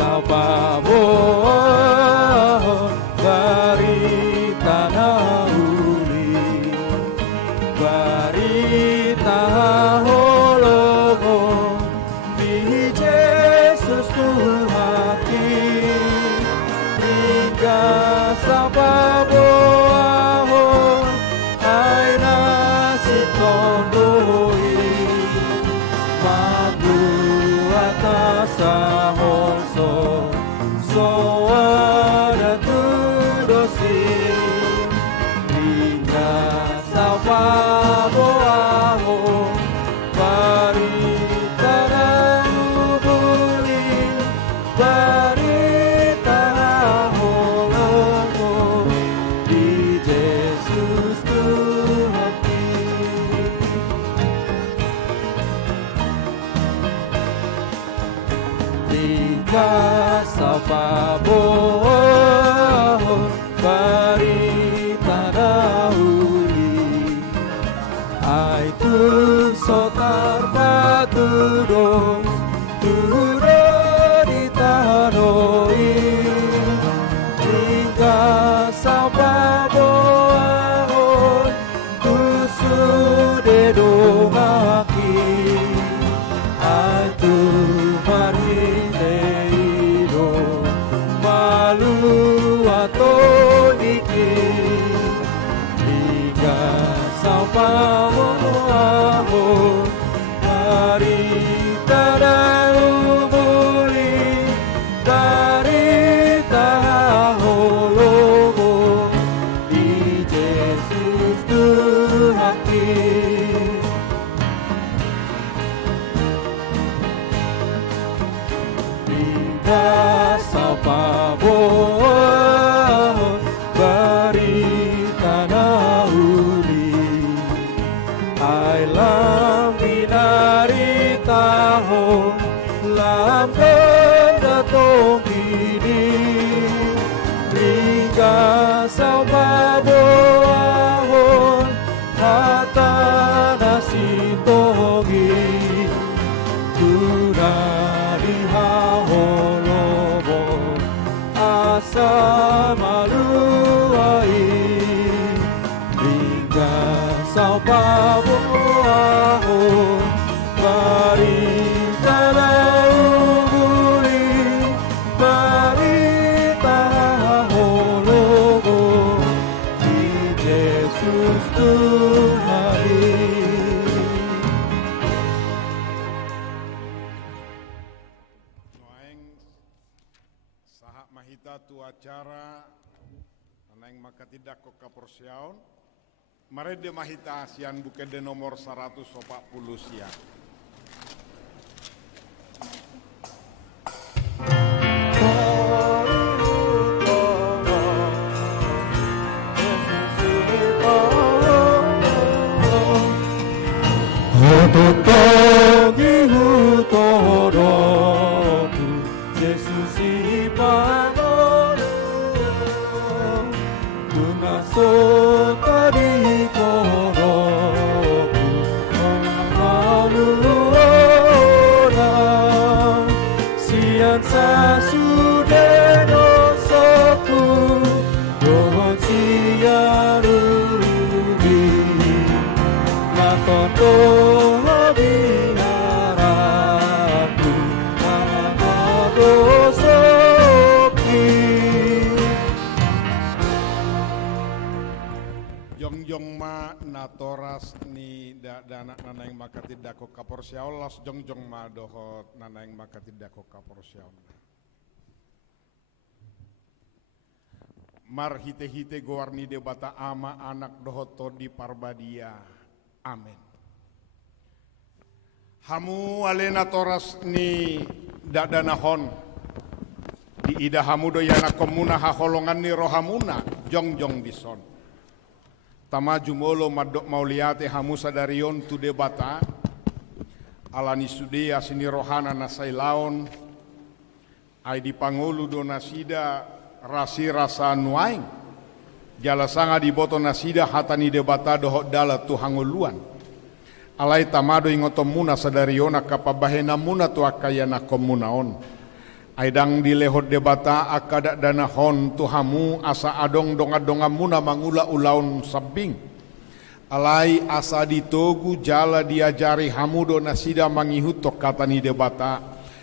sababoahon barita nauli barita holongo di Yesus Tuhaki hingga sababoahon ai nasi tondoi mampu atas saholso soada tudosi hingga sababoahon barita nahubuli barita holongo di Yesus Tuhaki hingga sababoahon barita nahuli ai tu sotar patudos tudo di tanoi hingga sababoahon tu sude domaki ai tu marhiteido malu atoniki hingga sababoahon barita nahubuli barita holongo di Yesus Tuhaki hingga sababoahon barita nahuli ai lam binari tahon lam ganda tongkini hingga sababoahon hata nasi togi tunari haholobo asa maluai hingga sababoahon barita nahubuli barita holongo di Yesus Tuhaki Noaeng saha mahita tu acara anaeng maka tidak kok kaporsiaon marede mahita sian bukede nomor 140 siang. Hototogi hutoroku Yesus ipanoro Tunasota di koroku Maluora Sian sasudeno soku Dohon siarubi Matondo binaraku Mamadosoki Jongjong ma natoras ni dana nanaing maka tidak kok kaporsiaon las jongjong ma dohot nanaing maka tidak kok kaporsiaon. Mar hite-hite gowarni debata ama anak dohoto di parbadia. Amin. Hamu alena toras ni dadanahon di ida hamu doyana komuna haholongan ni rohamuna jongjong bison. Tama jumolo madok mauliate hamu sadarion tu debata alani sudea sini rohana nasailaon ai di pangulu donasida rasi rasa nuaing jala sanga di boto nasida hatani debata dohok dala tu hanguluan alai tamado ingoto muna sadariona kapabahena muna tu akayana komunaon Aidang di lehot debata akada dana hon tuhamu asa adong donga muna mangula ulaun sabing. Alai asa ditogu jala diajari hamudo nasida mangihut tok kata ni debata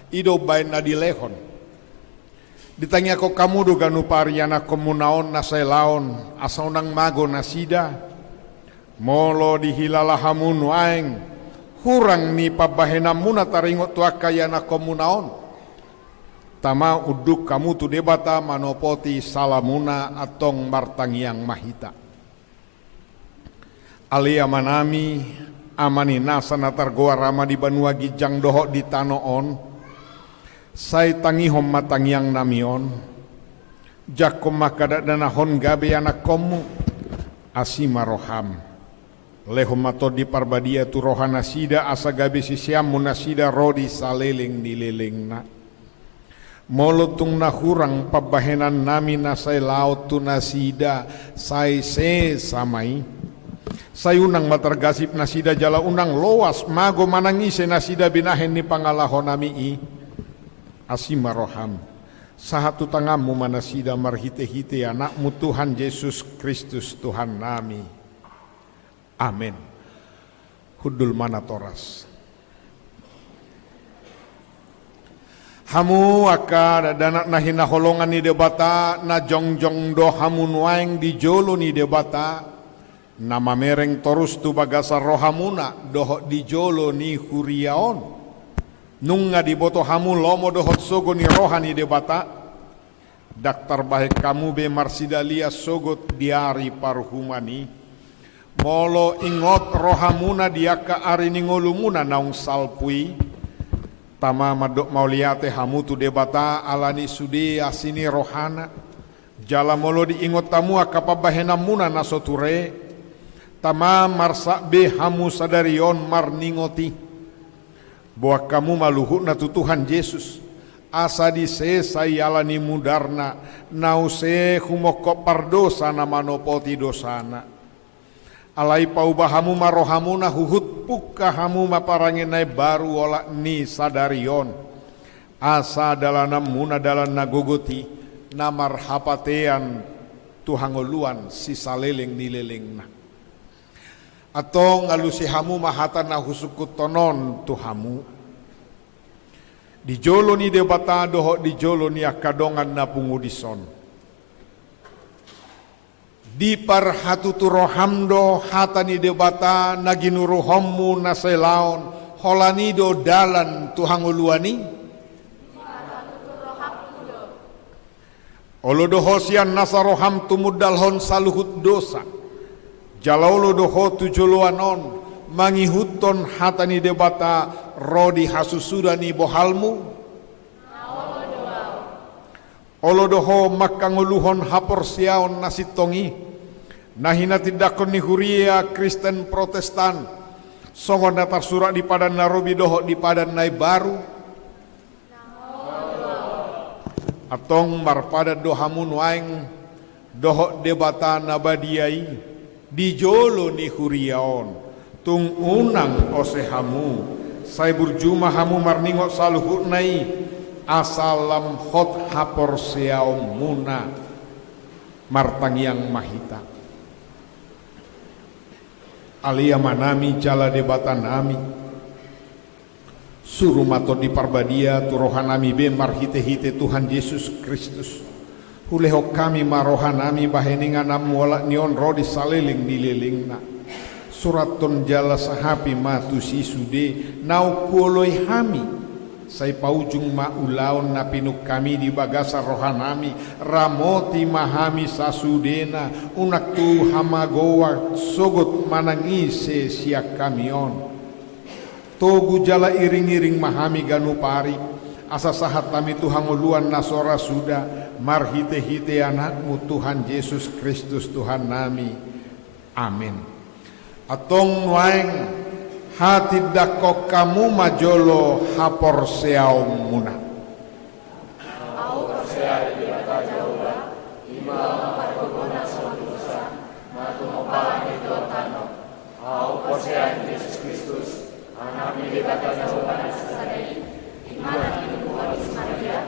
ido bain na di lehon. Ditanya ko kamu do ganu pariana komunaon nasay laon asa unang mago nasida. Molo dihilala hamun waeng hurang ni pabahena muna taringot tuakayana komunaon. Tama uduk kamu tu debata manopoti salamuna atong martangiang mahita. Alia manami amani nasa natargoa rama di banua gijang doho di tanoon. Say tangihom matangiang namion. Jakom makada danahon gabe anak komu asima roham. Lehom mato di parbadia tu rohana sida asa gabe sisiam munasida rodi saleling di leleng na. Molotung nahurang pabahenan nami nasay laut tu nasida say se samai. Sayunang matargasip nasida jala unang loas mago manangise nasida binahen ni pangalahon nami i. Asima roham. Sahatu tangamu manasida marhite-hite anakmu Tuhan Yesus Kristus Tuhan nami. Amin. Hudul manatoras. Hamu aka danak nahina holongan ni debata na jongjong do hamu nuaeng di jolo ni debata nama mereng torus tu bagasa rohamuna doho di jolo ni huriaon nunga di boto hamu lomo dohot sogo ni rohani debata daktar bahek kamu be marsidalia sogot diari parhumani molo ingot rohamuna diaka ari ningolumuna naung salpui. Tama madok mauliate hamu tu debata alani sudi asini rohana jala molo diingot tamu akapabahena muna nasoture tama marsa be hamu sadarion marningoti bahwa kamu maluhut na tu Tuhan Yesus asa disesa yalani mudarna nause humoko pardosa na manopoti dosana. Alai paubahamu marohamuna huhut puka hamu maparanginai baru ola ni sadarion. Asa dalana muna dalana gogoti namar hapatean tuhangoluan si saleleng nilelengna. Atau ngalusi hamu mahatan na husukut tonon tuhamu. Di jolo ni debata doho di jolo ni akadongan na pungudison. Di parhatu tu rohamdo hatani debata naginuruhommu naselaon holanido dalan tuhanguluani olodohosian nasaroham tumudalhon saluhut dosa jalaulodoho tujuluanon mangihuton hatani debata rodi hasusudani bohalmu olodoho makanguluhon haporsiaon nasitongi nahina tidakon ni huria Kristen Protestan songon datar surat di padan narobi doho di padan nai baru atong marpada dohamun waeng doho debata nabadiai di jolo ni huriaon tung unang osehamu sai burjuma hamu marningot saluhut nai asalam hot haporsiaon muna martangiang mahita alia manami jala debata nami suruh mato di parbadia tu rohanami be marhite-hite Tuhan Yesus Kristus huleho kami marohanami baheningan wala nion rodi saleling dilelingna suraton jala sahapi matu sisude nau kuoloi hami sai paujung maulaon na pinuk kami di bagasa rohanami ramoti mahami sasudena unak tu hamagowa sogot manangise siak kamion togu jala iring-iring mahami ganupari asa sahat kami tu hanguluan nasora suda marhite-hite anakmu Tuhan Yesus Kristus Tuhan nami amin atong waeng hati dakok kamu majolo hapor seaum muna. Au perseai di kata Jawa, ima parkobona salusa, matu mopala itu tano. Au perseai Yesus Kristus, anami di kata Jawa nasadai, ima itu Tuhan Maria,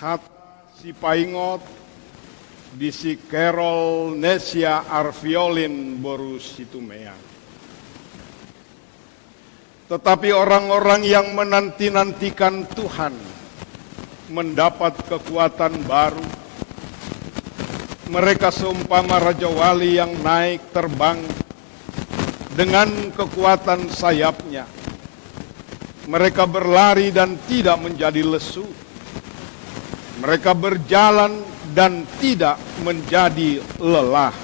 Hat si paingot di si Carol Nesia Arviolin boru situmea. Tetapi orang-orang yang menanti-nantikan Tuhan mendapat kekuatan baru. Mereka seumpama Raja Wali yang naik terbang dengan kekuatan sayapnya. Mereka berlari dan tidak menjadi lesu. Mereka berjalan dan tidak menjadi lelah.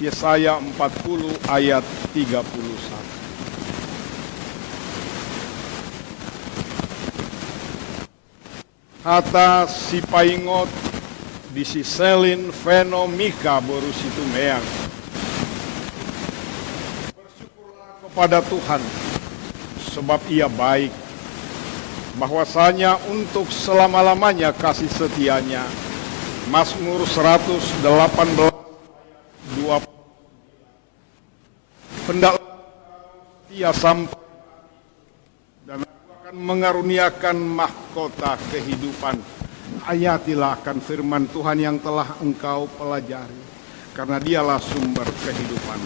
Yesaya 40 ayat 31. Hata si paingot di si Selin Veno Mika boru situ meang. Bersyukurlah kepada Tuhan sebab ia baik. Bahwasanya untuk selama-lamanya kasih setianya. Mazmur 118 20. Hendaklah setia sampai dan aku akan mengaruniakan mahkota kehidupan. Hayatilah akan firman Tuhan yang telah engkau pelajari, karena dialah sumber kehidupan.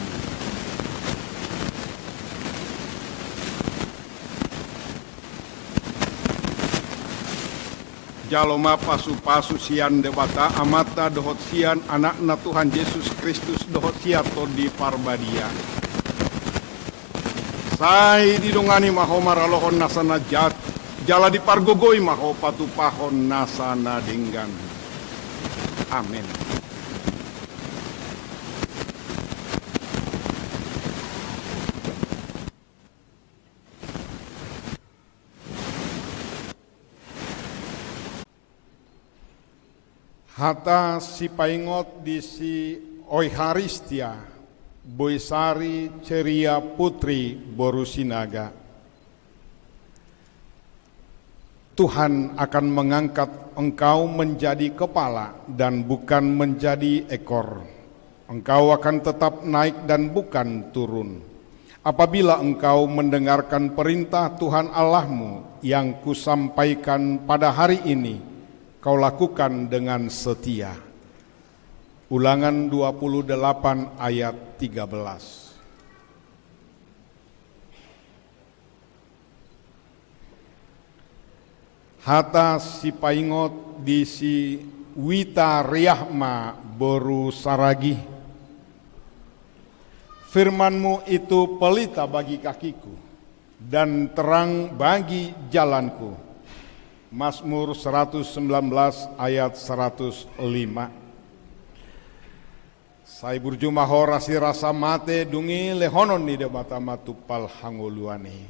Jaloma pasu-pasu sian debata amata dohot sian anakna Tuhan Yesus Kristus dohot siato di parbadia. Sai didongani maho maralohon nasana jat, jala di pargogoi maho patupahon nasana dinggan. Amin. Hata si paingot di si Oiharistia, Boisari Ceria Putri Borusinaga. Tuhan akan mengangkat engkau menjadi kepala dan bukan menjadi ekor. Engkau akan tetap naik dan bukan turun. Apabila engkau mendengarkan perintah Tuhan Allahmu yang kusampaikan pada hari ini, kau lakukan dengan setia. Ulangan 28 ayat 13. Hata si paingot di si Wita Riahma boru saragi. Firman-Mu itu pelita bagi kakiku dan terang bagi jalanku. Mazmur 119 ayat 105. Sai burjumaho rasi rasa mate dungi lehonon ni debata matupal hangoluani.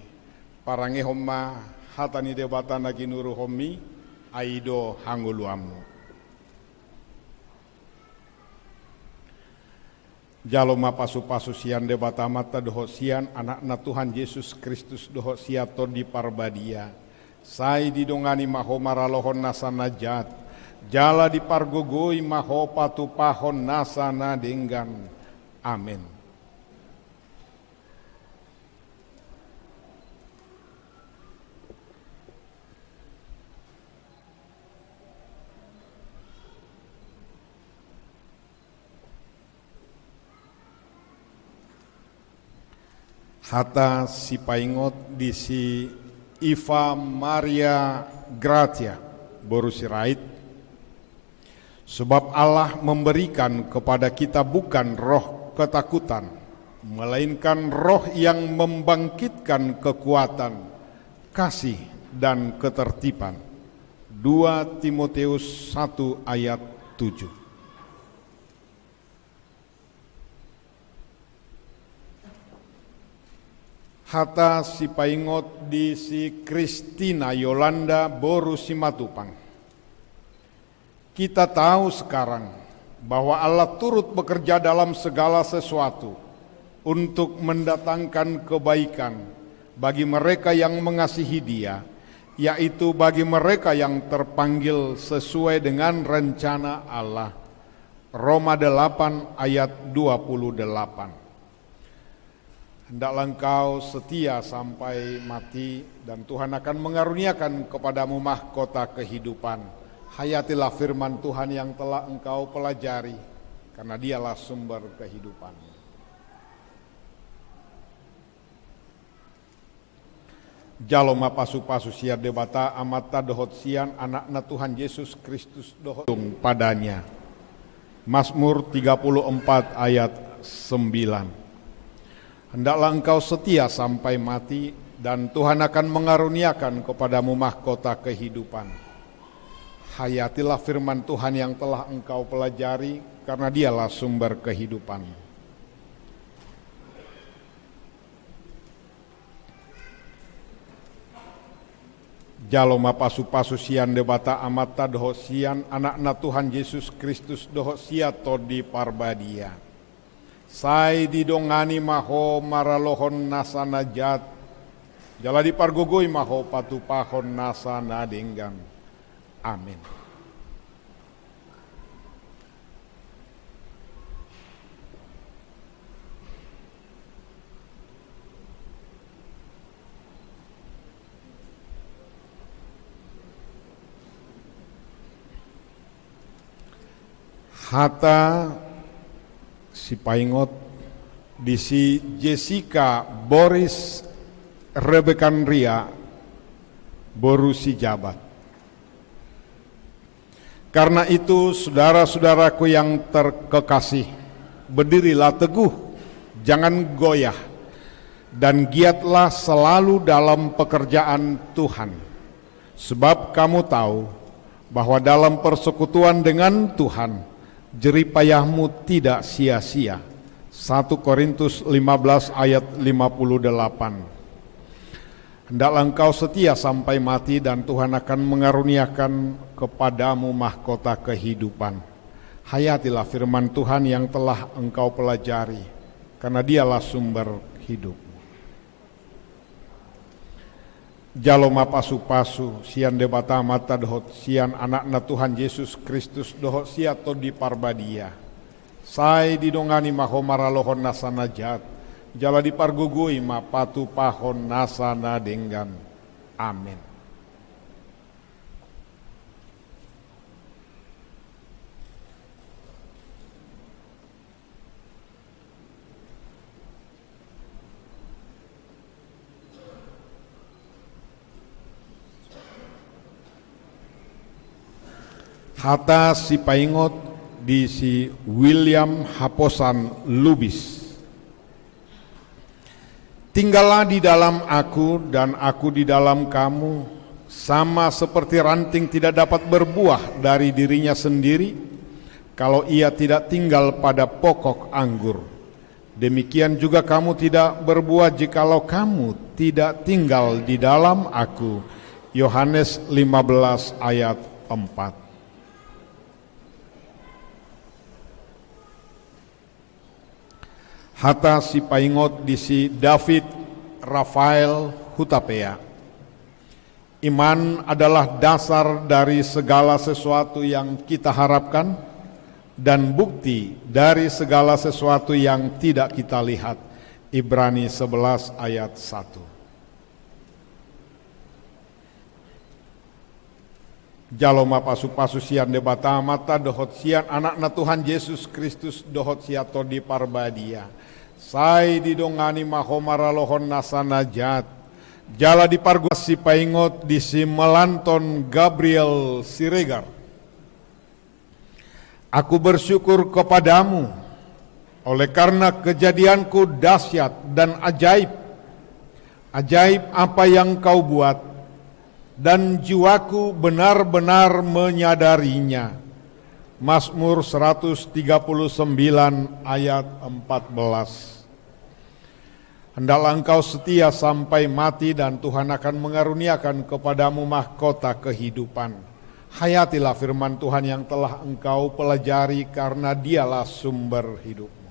Parange homma hatani debata nagi nuru homi aido hangoluamu. Jaloma pasu-pasu sian debata mata doho sian anak-na Tuhan Yesus Kristus doho siato di parbadia. Sai didongani maho maralohon nasana jat. Jala di pargogoi maho patu pahon nasana denggan. Amin. Hata si paingot di si Iva Maria Gratia boru sirait. Sebab Allah memberikan kepada kita bukan roh ketakutan, melainkan roh yang membangkitkan kekuatan, kasih dan ketertiban. 2 Timotius 1 ayat 7. Hata si paingot di si Kristina Yolanda boru si matupang. Kita tahu sekarang bahwa Allah turut bekerja dalam segala sesuatu untuk mendatangkan kebaikan bagi mereka yang mengasihi Dia, yaitu bagi mereka yang terpanggil sesuai dengan rencana Allah. Roma 8 ayat 28. Hendaklah engkau setia sampai mati dan Tuhan akan mengaruniakan kepadamu mahkota kehidupan. Hayatilah firman Tuhan yang telah engkau pelajari, karena Dialah sumber kehidupan. Jaloma pasu-pasu siar debata amata dohot sian anak-na Tuhan Yesus Kristus dohot padanya. Mazmur 34 ayat 9. Hendaklah engkau setia sampai mati dan Tuhan akan mengaruniakan kepadamu mahkota kehidupan. Hayatilah firman Tuhan yang telah engkau pelajari, karena Dialah sumber kehidupan. Jaloma pasu-pasu sian debata amata doho sian anak-na Tuhan Yesus Kristus doho siato di parbadia. Sai didongani maho maralohon nasana jat. Jala di pargogoi maho patu pahon nasana denggan. Amin. Hata si paingot di si Jessica Boris Rebekan Ria boru si jabat. Karena itu saudara-saudaraku yang terkekasih, berdirilah teguh, jangan goyah, dan giatlah selalu dalam pekerjaan Tuhan. Sebab kamu tahu bahwa dalam persekutuan dengan Tuhan, jerih payahmu tidak sia-sia. 1 Korintus 15 ayat 58. Hendaklah engkau setia sampai mati dan Tuhan akan mengaruniakan kepadamu mahkota kehidupan. Hayatilah firman Tuhan yang telah engkau pelajari, karena Dialah sumber hidup. Jaloma pasu-pasu sian debata mata dohot sian anak-na Tuhan Yesus Kristus dohot siato di parbadia. Sai didongani maho maralohon nasana jat. Jala di pargugui ma patu pahon nasana denggan. Amin. Hata si paingot di si William Haposan Lubis. Tinggallah di dalam aku dan aku di dalam kamu, sama seperti ranting tidak dapat berbuah dari dirinya sendiri kalau ia tidak tinggal pada pokok anggur. Demikian juga kamu tidak berbuah jikalau kamu tidak tinggal di dalam aku. Yohanes 15 ayat 4. Hata si paingot di si David Rafael Hutapea. Iman adalah dasar dari segala sesuatu yang kita harapkan dan bukti dari segala sesuatu yang tidak kita lihat. Ibrani 11 ayat 1. Jaloma pasu-pasu sian debata mata dohot sian anakna Tuhan Yesus Kristus dohot siato di parbadia. Sai didongani mahomara lohon nasana jat. Jala di pargua si paingot di si melanton Gabriel Siregar. Aku bersyukur kepadamu oleh karena kejadianku dahsyat dan ajaib. Ajaib apa yang kau buat dan jiwaku benar-benar menyadarinya. Mazmur 139 ayat 14. Hendaklah engkau setia sampai mati dan Tuhan akan mengaruniakan kepadamu mahkota kehidupan. Hayatilah firman Tuhan yang telah engkau pelajari karena dialah sumber hidupmu.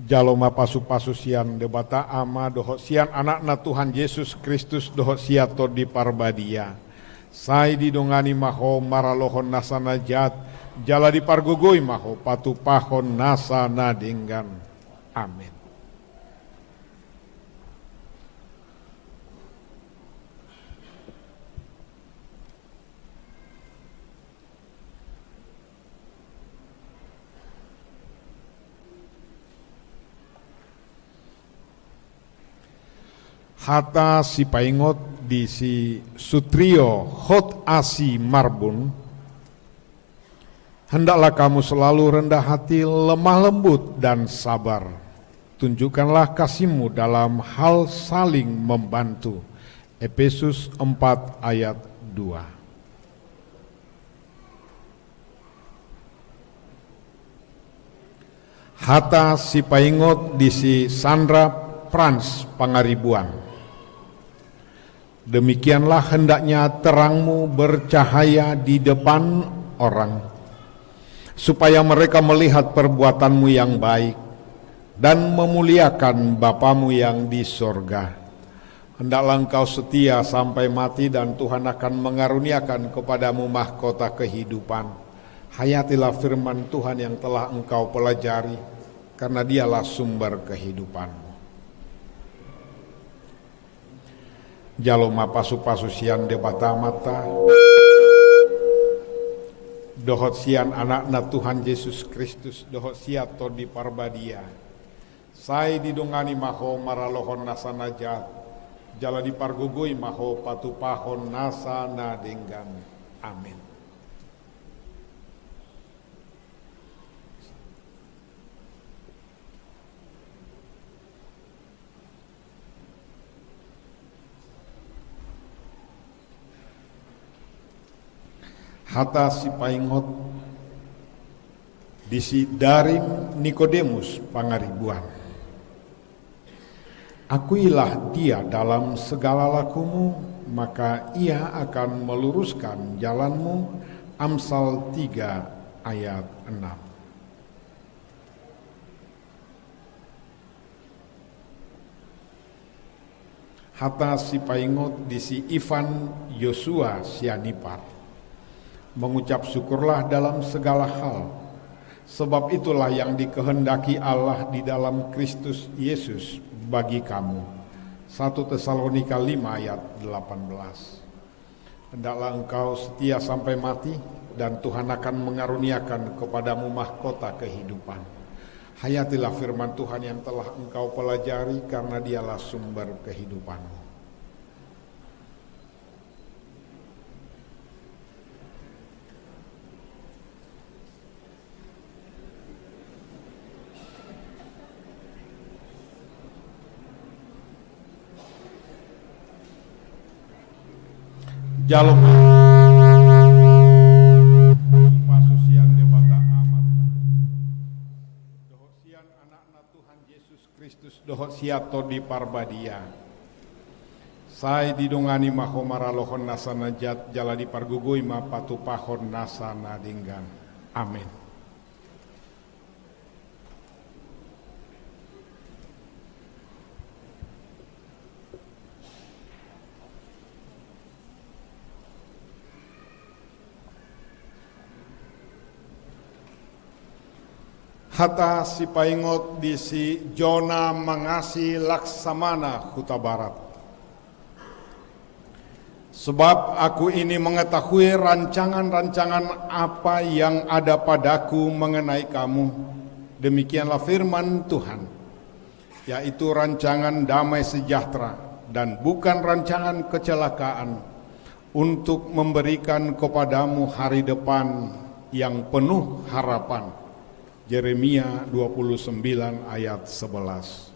Jaloma pasu-pasu sian debata ama dohot sian anakna Tuhan Yesus Kristus dohot siato di parbadia. Sai didongani maho maralohon nasana jat. Jala di pargogoi maho patu pahon nasa nadinggan. Amin. Hata si paingot di si Sutrio Hot Asi Marbun. Hendaklah kamu selalu rendah hati, lemah lembut dan sabar. Tunjukkanlah kasihmu dalam hal saling membantu. Efesus 4 ayat 2. Hata si paingot di si Sandra Frans Pangaribuan. Demikianlah hendaknya terangmu bercahaya di depan orang, supaya mereka melihat perbuatanmu yang baik dan memuliakan Bapamu yang di sorga. Hendaklah engkau setia sampai mati dan Tuhan akan mengaruniakan kepadamu mahkota kehidupan. Hayatilah firman Tuhan yang telah engkau pelajari, karena dialah sumber kehidupanmu. Jaloma pasu-pasu sian debata mata. Dohot sian anakna Tuhan Yesus Kristus dohot siato di parbadia. Sai didongani maho maralohon nasana jat. Jala di pargogoi maho patupahon nasa nadenggan. Amin. Hata si paingot di si Darim Nikodemus Pangaribuan. Akuilah dia dalam segala lakumu, maka ia akan meluruskan jalanmu. Amsal 3 ayat 6. Hata si paingot di si Ivan Yosua Sianipar. Mengucap syukurlah dalam segala hal, sebab itulah yang dikehendaki Allah di dalam Kristus Yesus bagi kamu. 1 Tesalonika 5 ayat 18. Hendaklah engkau setia sampai mati dan Tuhan akan mengaruniakan kepadamu mahkota kehidupan. Hayatilah firman Tuhan yang telah engkau pelajari, karena dialah sumber kehidupanmu. Jalom pasusian debata amat dohot sian anakna Tuhan Yesus Kristus dohot siato di parbadia. Sai didongani maho maralohon nasana jat jala di pargugui ma patupahon nasana dinggan. Amin. Hata si paingot di si Jona mengasi Laksamana Huta Barat. Sebab aku ini mengetahui rancangan-rancangan apa yang ada padaku mengenai kamu. Demikianlah firman Tuhan, yaitu rancangan damai sejahtera dan bukan rancangan kecelakaan, untuk memberikan kepadamu hari depan yang penuh harapan. Yeremia 29 ayat 11.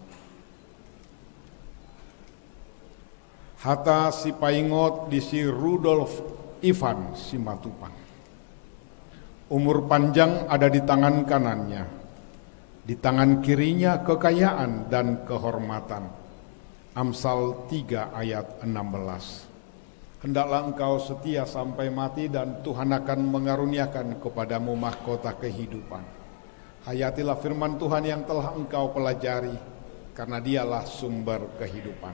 Hata si paingot di si Rudolf Ivan Simatupang. Umur panjang ada di tangan kanannya, di tangan kirinya kekayaan dan kehormatan. Amsal 3 ayat 16. Hendaklah engkau setia sampai mati dan Tuhan akan mengaruniakan kepadamu mahkota kehidupan. Hayatilah firman Tuhan yang telah engkau pelajari, karena dialah sumber kehidupan.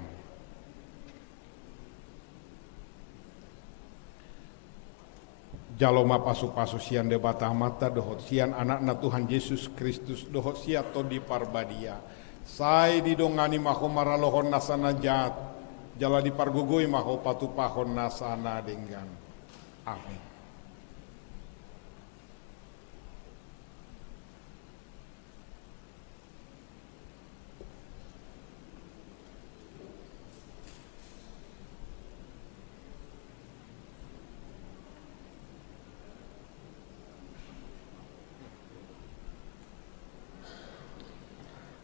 Jaloma pasu-pasu sian debata mata dohot sian anak-na Tuhan Yesus Kristus dohot sia to di parbadia. Sai didongani maho maralohon nasana jat, jala di pargugui maho patupahon nasana denggan. Amin.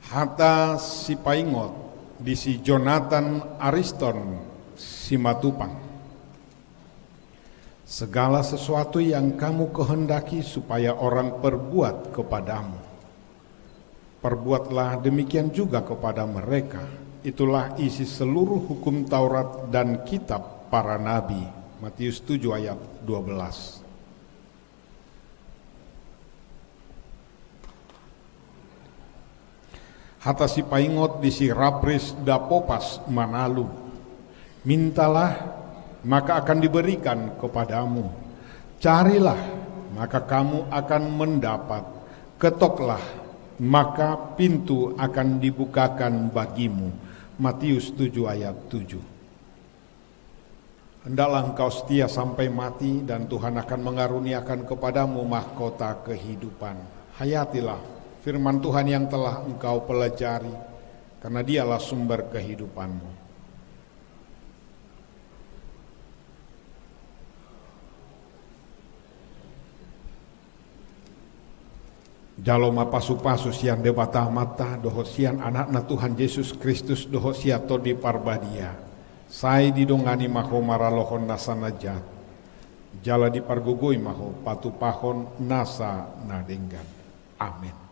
Hata si paingot di si Jonathan Ariston Simatupang. Segala sesuatu yang kamu kehendaki supaya orang perbuat kepadamu, perbuatlah demikian juga kepada mereka. Itulah isi seluruh hukum Taurat dan kitab para nabi. Matius 7 ayat 12. Hata si paingot di si Rapris Dapopas Manalu. Mintalah, maka akan diberikan kepadamu. Carilah, maka kamu akan mendapat. Ketoklah, maka pintu akan dibukakan bagimu. Matius 7 ayat 7. Hendaklah engkau setia sampai mati dan Tuhan akan mengaruniakan kepadamu mahkota kehidupan. Hayatilah firman Tuhan yang telah engkau pelajari, karena dialah sumber kehidupanmu. Jaloma pasu-pasu sian debata mata dohosian anak-na Tuhan Yesus Kristus dohosia to di parbadia. Sai didongani maho maralohon nasana jat, jala di pargugui maho patupahon nasa nadenggan. Amin.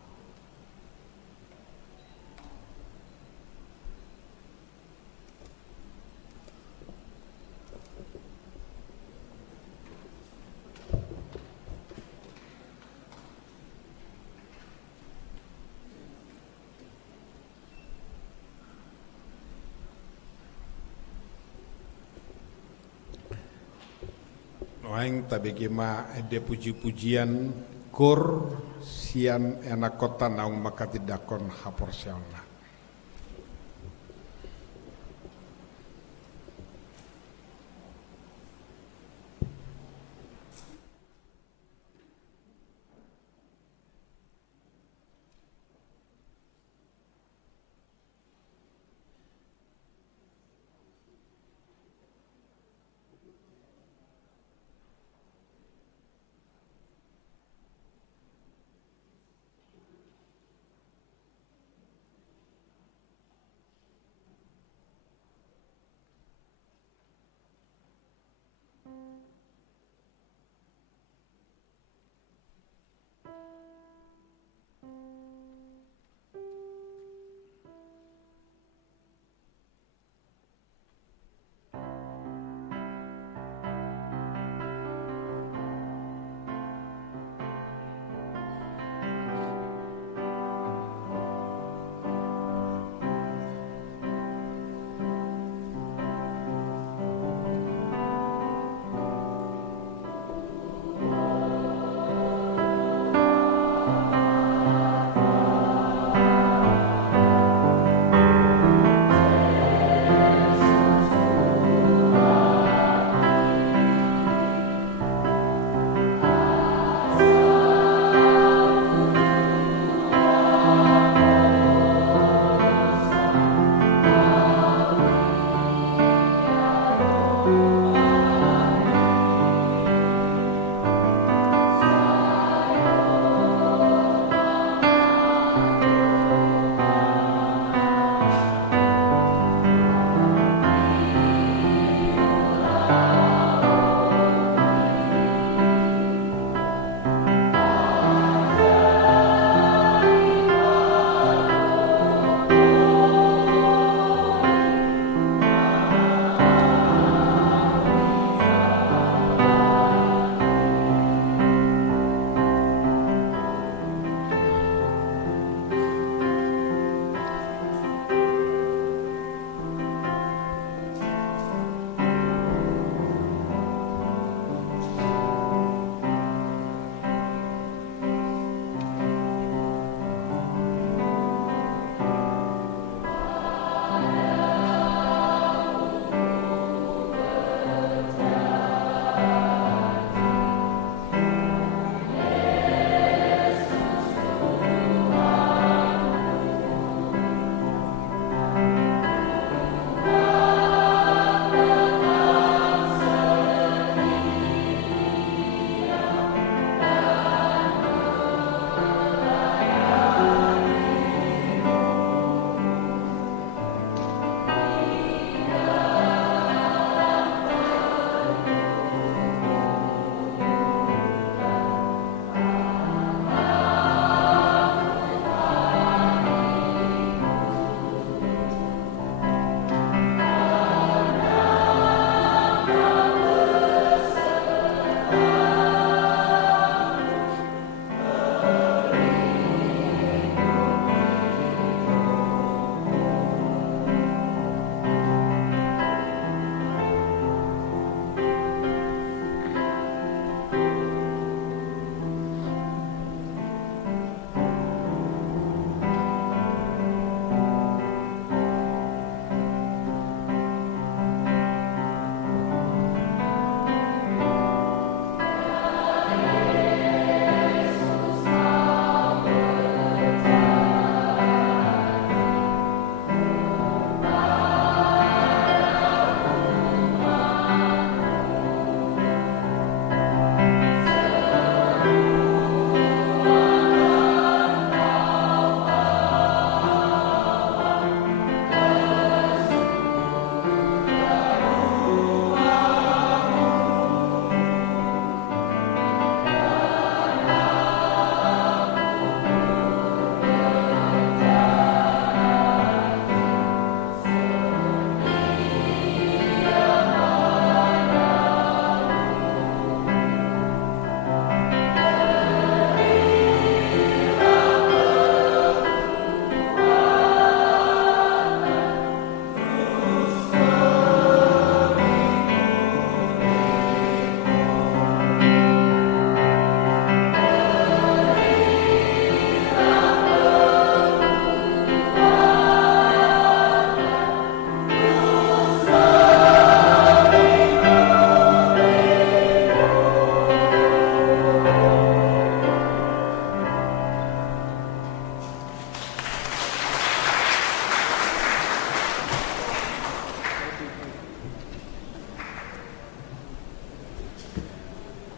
Noaing tabegema de puji-pujian kur sian enak kota naung makati dakon haporsiauna.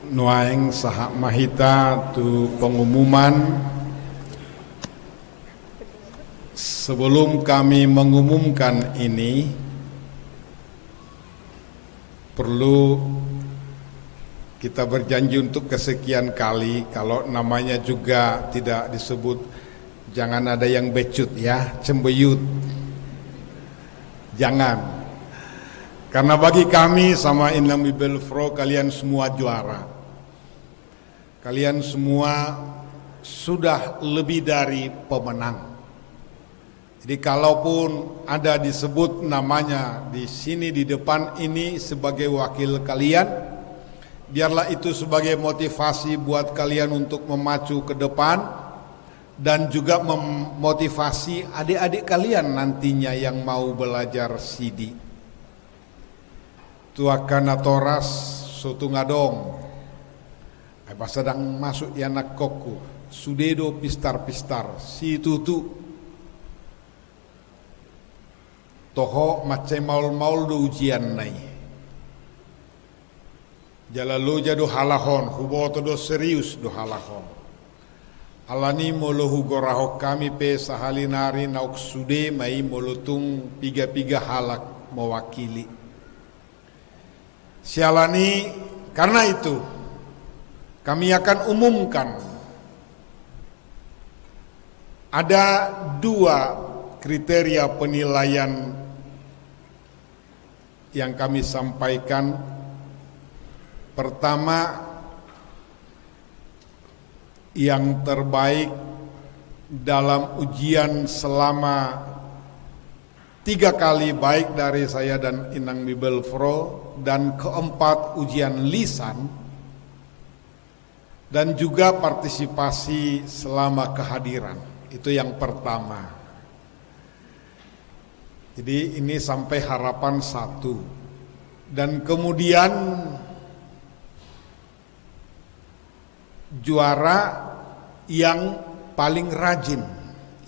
Nuaeng saha mahita tu pengumuman. Sebelum kami mengumumkan ini, perlu kita berjanji untuk kesekian kali, kalau namanya juga tidak disebut, jangan ada yang becut ya, cembeyut. Jangan. Karena bagi kami sama Inang Bibelfro, kalian semua juara. Kalian semua sudah lebih dari pemenang. Jadi kalaupun ada disebut namanya di sini di depan ini sebagai wakil kalian, biarlah itu sebagai motivasi buat kalian untuk memacu ke depan dan juga memotivasi adik-adik kalian nantinya yang mau belajar CD. Tuakana toras sotu ngadong. Pas sedang masuk ya nak koku, sudedo pistar-pistar, si tutu. Toho macam maul-maul do ujian nai. Jalalu jadu halahon, hubo do serius do halahon. Alani molohu gorahok kami pe sahalinari nauk sude mai molutung piga-piga halak mewakili. Sialani karena itu kami akan umumkan ada 2 kriteria penilaian yang kami sampaikan. Pertama, yang terbaik dalam ujian selama 3 kali baik dari saya dan Inang Bibelfro, dan keempat ujian lisan, dan juga partisipasi selama kehadiran. Itu yang pertama. Jadi ini sampai harapan 1. Dan kemudian juara yang paling rajin,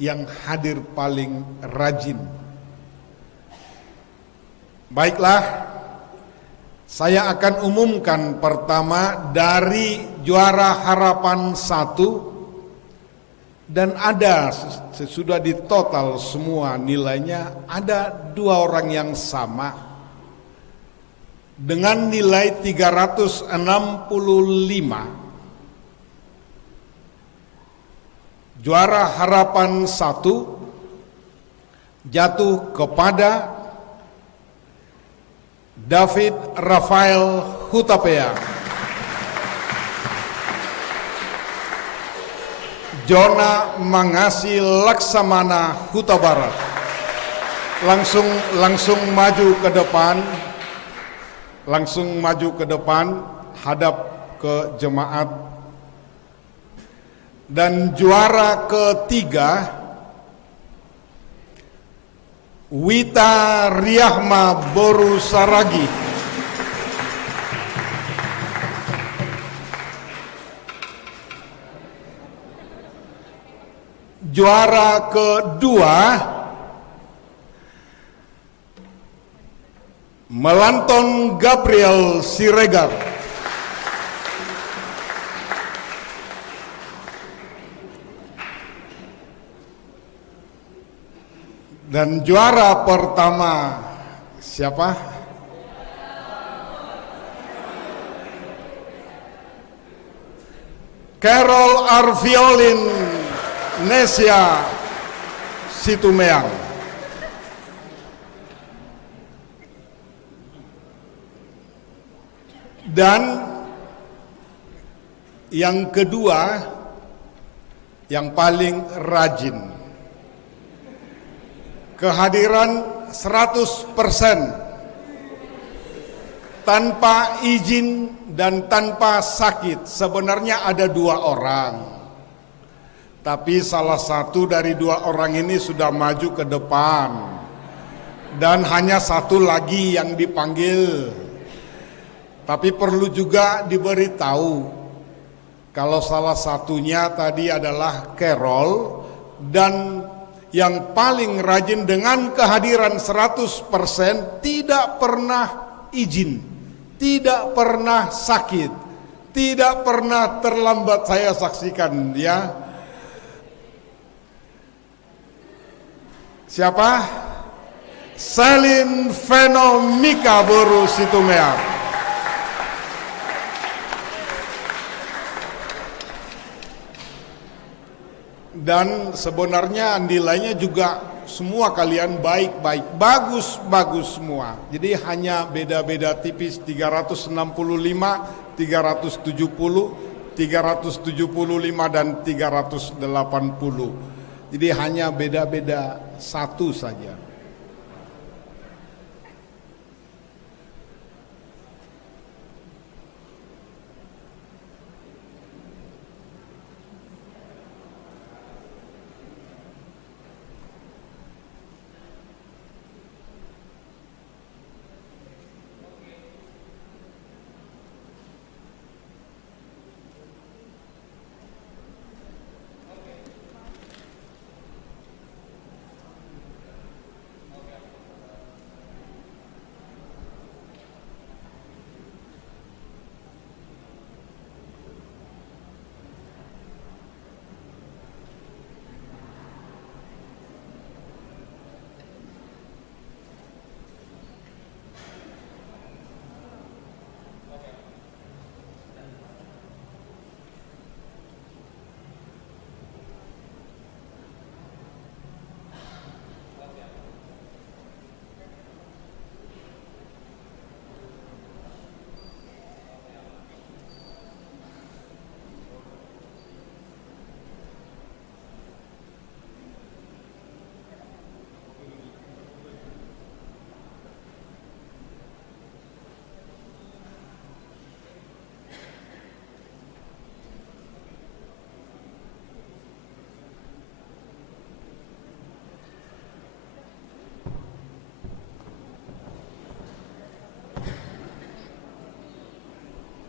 yang hadir paling rajin. Baiklah, saya akan umumkan pertama dari juara harapan 1, dan ada sesudah di total semua nilainya ada 2 orang yang sama dengan nilai 365. Juara harapan 1 jatuh kepada David Rafael Hutapea, Jona Mangasi Laksamana Huta Barat. Langsung maju ke depan, hadap ke jemaat. Dan juara ketiga, Wita Riahma Boru Saragi, juara kedua, Melanton Gabriel Siregar, dan juara pertama siapa? Carol Arviolin Nesia Situmeang. Dan yang kedua, yang paling rajin, kehadiran 100% tanpa izin dan tanpa sakit. Sebenarnya ada 2 orang, tapi salah satu dari 2 orang ini sudah maju ke depan dan hanya 1 lagi yang dipanggil. Tapi perlu juga diberitahu kalau salah satunya tadi adalah Carol, dan yang paling rajin dengan kehadiran 100%, tidak pernah izin, tidak pernah sakit, tidak pernah terlambat saya saksikan ya. Siapa? Selin Fenomika Boru Situmea. Dan sebenarnya nilainya juga semua kalian baik-baik, bagus-bagus semua. Jadi hanya beda-beda tipis 365, 370, 375 dan 380. Jadi hanya beda-beda satu saja.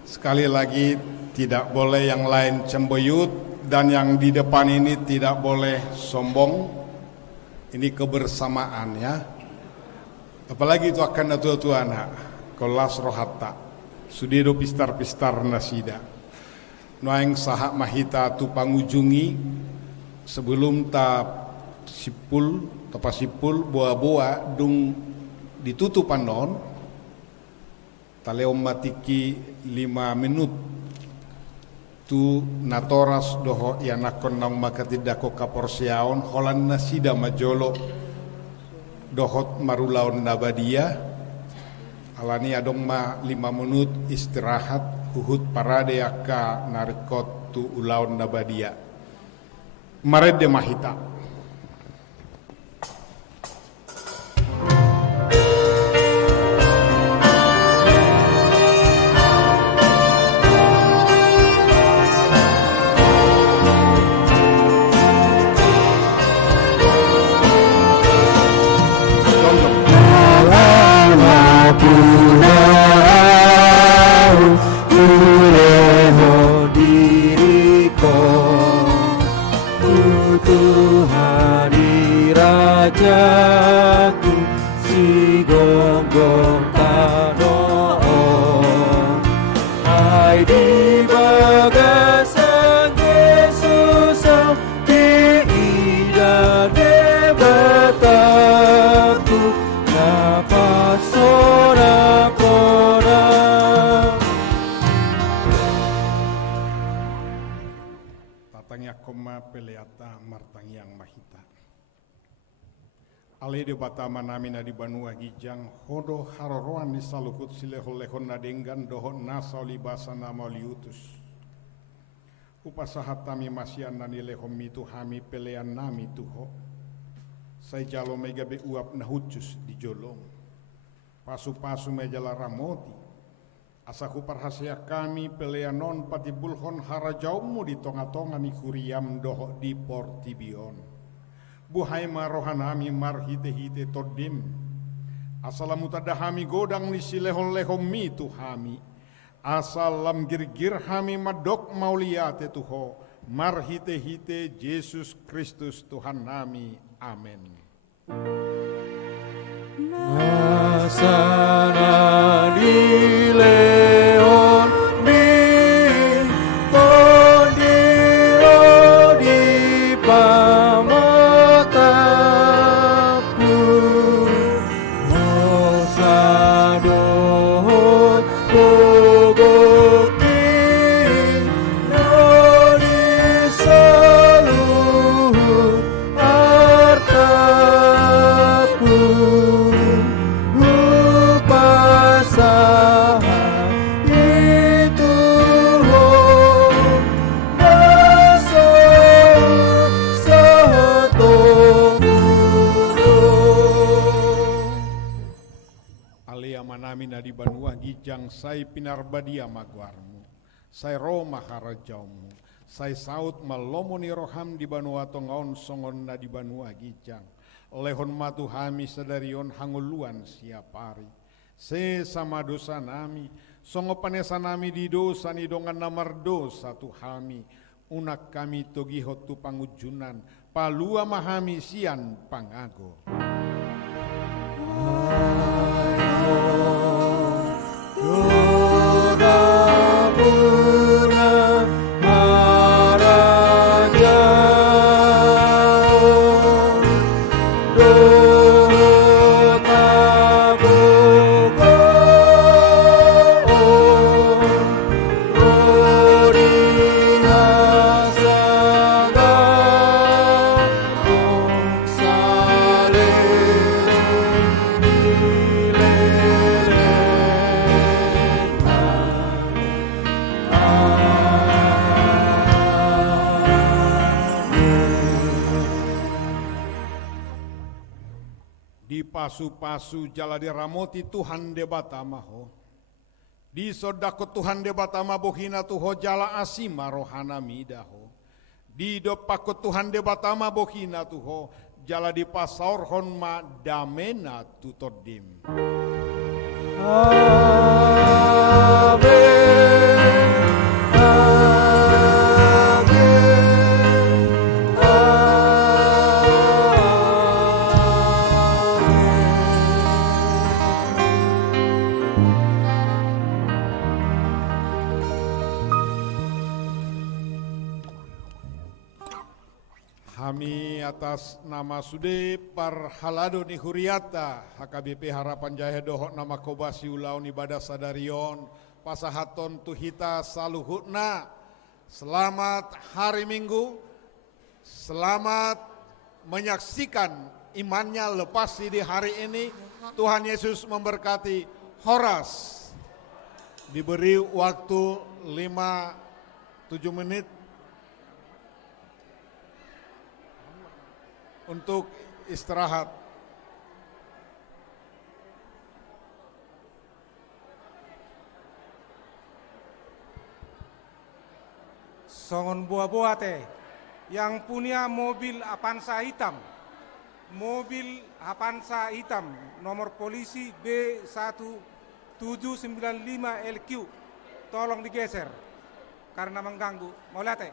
Sekali lagi, tidak boleh yang lain cemboyut, dan yang di depan ini tidak boleh sombong. Ini kebersamaan ya. Apalagi itu akan tua-tua anak. Kolas rohata, sudido pistar-pistar nasida. Noeng sahak mahita tu pangujungi, sebelum ta pasipul boa-boa dung ditutupan non. Taleo matiki 5 menit tu natoras doho yanakon nang makatidako kaporsiaon holan nasida majolo dohot marulaon nabadia alani adong ma 5 menit istirahat huhut parade aka narikot tu ulaon nabadia marede mahita. Rajaku si gonggong tanoon ai di bagasan Yesus di ida debataku napasora kora. Tatangya koma peleata martangyang mahita. Ale de batama nami na di banua gijang hodo haroroan di salukut silehon-lehon nadenggan dohon nasa libasa nama liutus. Upasahatami masian nani lehom mitu hami pelean nami tuho. Sai jalo megabe uap nahucus di jolong. Pasu-pasu mejala ramoti. Asaku parhasia kami pelean non patibulhon harajaumu di tonga-tonga ni kuriam doho di portibion. Buhai marohanami marhite-hite todim asalamu tadahami godang ni silehon-lehon mi tuhami asalam gir-gir hami madok mauliyate tuho marhite-hite Yesus Kristus Tuhan nami amin. Nasana di leon mi agijang sai pinarbadia maguarmu, sai ro maharajaumu, sai saut malomoni roham di banua tongaon songon na di banua agijang, lehon matu hami sadarion hanguluan siapari, se sama dosa nami, songo panesa nami di dosa ni dongan namar dosa tu hami, unak kami togihot tu pangujunan, palua mahami sian pangago. Di pasu-pasu jala di ramoti Tuhan debatama ho. Di sodako Tuhan debatama bohina tuho jala asima rohana midaho. Di dopako Tuhan debatama bohina tuho jala di pasaur honma damena tutodim. Kami atas nama Sude Parhalado ni Huriata HKBP Harapan Jaya Dohok nama Kobasi Ulaun Ibadah Sadarion Pasahaton Tuhita Saluhutna. Selamat hari Minggu, selamat menyaksikan imannya lepas di hari ini. Tuhan Yesus memberkati. Horas diberi waktu 5-7 menit untuk istirahat. Songon buah-buah teh yang punya mobil Avanza hitam, mobil Avanza hitam nomor polisi B1795 LQ, tolong digeser karena mengganggu. Mau lihat teh?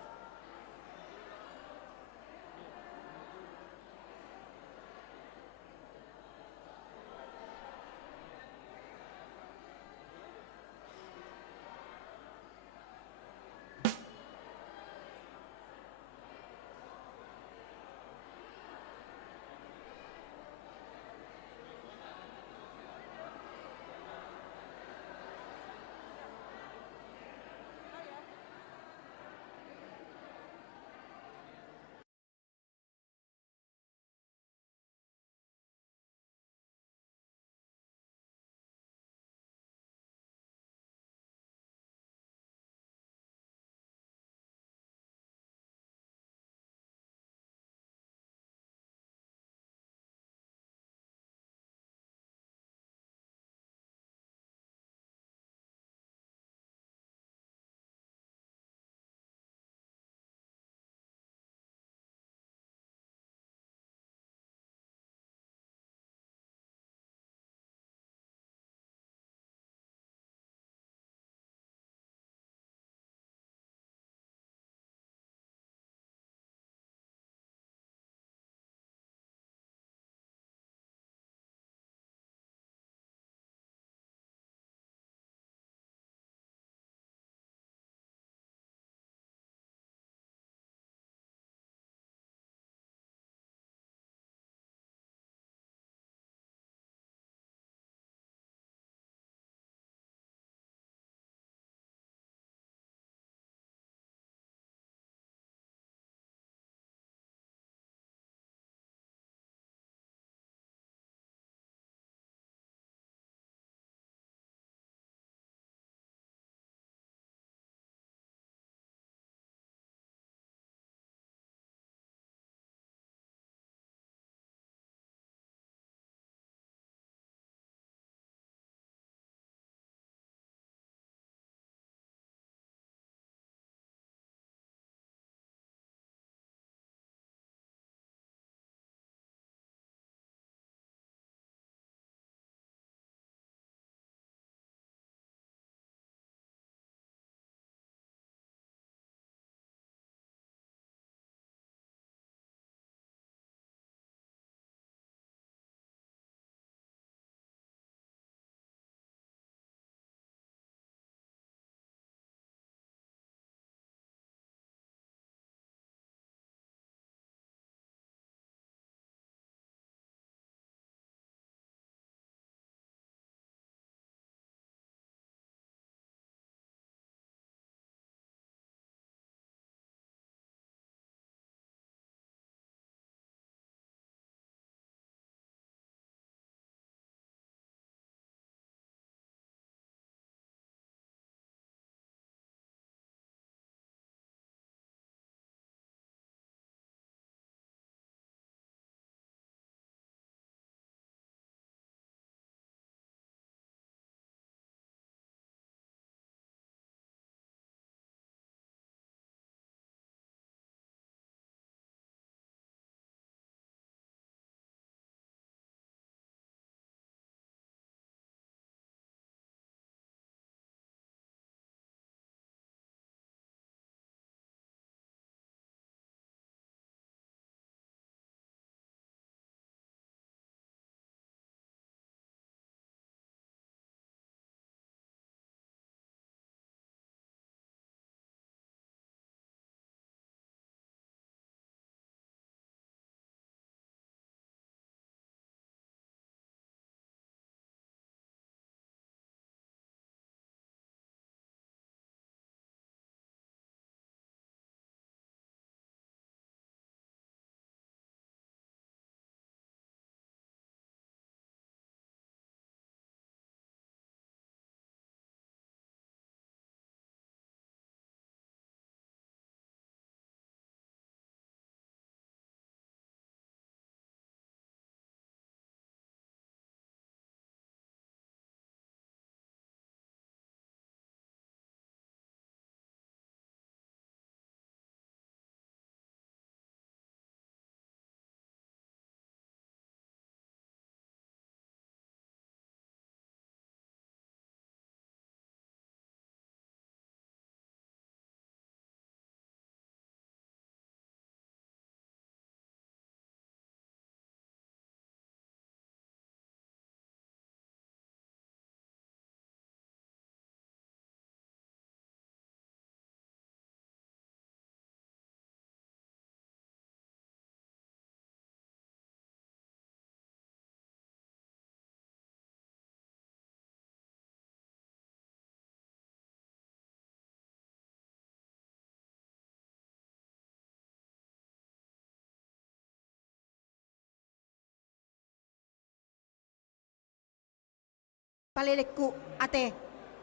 paleleku ate.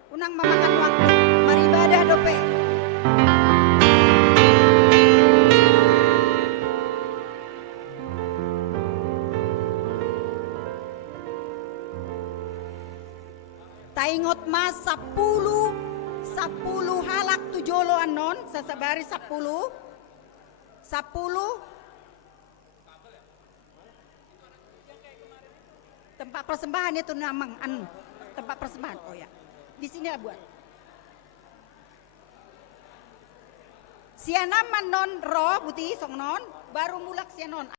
Unang mamakan waktu maribadah dope. Taingot mas 10 halak tujolo anon sasabari 10 tempat persembahan itu namang tempat persembahan. Oh ya, di sini lah buat siana manon roh buti song non baru mulak sianon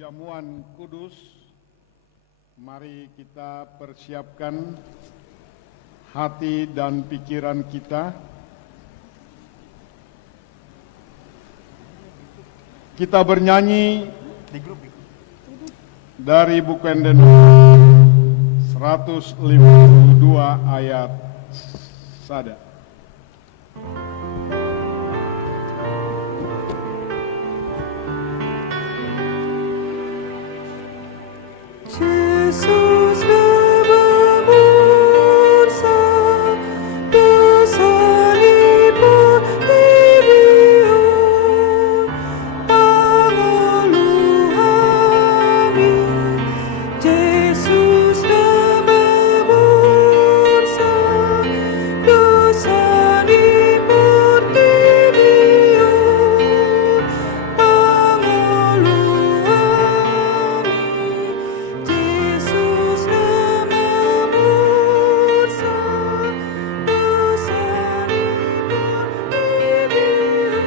perjamuan kudus, mari kita persiapkan hati dan pikiran kita. Kita bernyanyi dari buku Endenus 152 ayat sada. Yesus nama mursa, dosa lipat dibiur, pangulu kami. Yesus nama mursa, dosa lipat dibiur, pangulu kami. Yesus nama mursa, dosa lipat dibiur,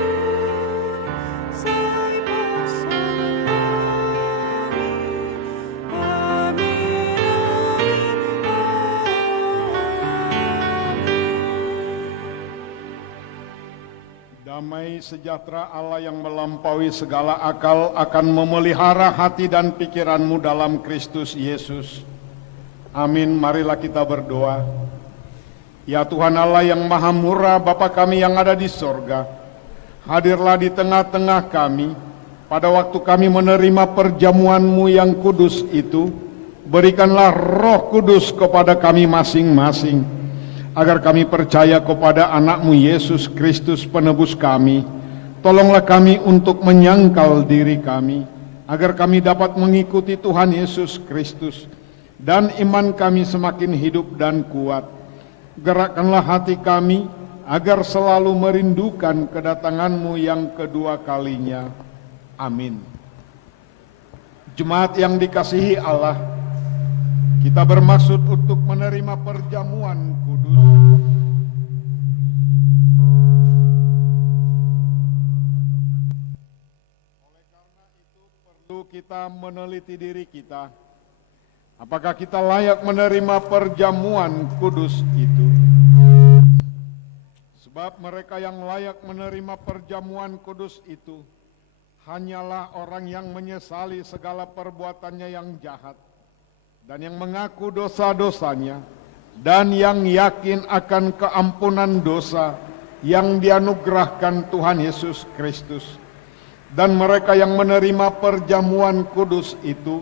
sai pasang kami. Amin, Damai sejahtera Allah yang melampaui segala akal akan memelihara hati dan pikiranmu dalam Kristus Yesus. Amin, marilah kita berdoa. Ya Tuhan Allah yang maha murah, Bapa kami yang ada di sorga, hadirlah di tengah-tengah kami pada waktu kami menerima perjamuan-Mu yang kudus itu. Berikanlah Roh Kudus kepada kami masing-masing, agar kami percaya kepada anak-Mu Yesus Kristus penebus kami. Tolonglah kami untuk menyangkal diri kami, agar kami dapat mengikuti Tuhan Yesus Kristus, dan iman kami semakin hidup dan kuat. Gerakkanlah hati kami, agar selalu merindukan kedatangan-Mu yang kedua kalinya. Amin. Jemaat yang dikasihi Allah, kita bermaksud untuk menerima perjamuan kudus. Oleh karena itu perlu kita meneliti diri kita. Apakah kita layak menerima perjamuan kudus itu? Sebab mereka yang layak menerima perjamuan kudus itu hanyalah orang yang menyesali segala perbuatannya yang jahat, dan yang mengaku dosa-dosanya, dan yang yakin akan keampunan dosa yang dianugerahkan Tuhan Yesus Kristus. Dan mereka yang menerima perjamuan kudus itu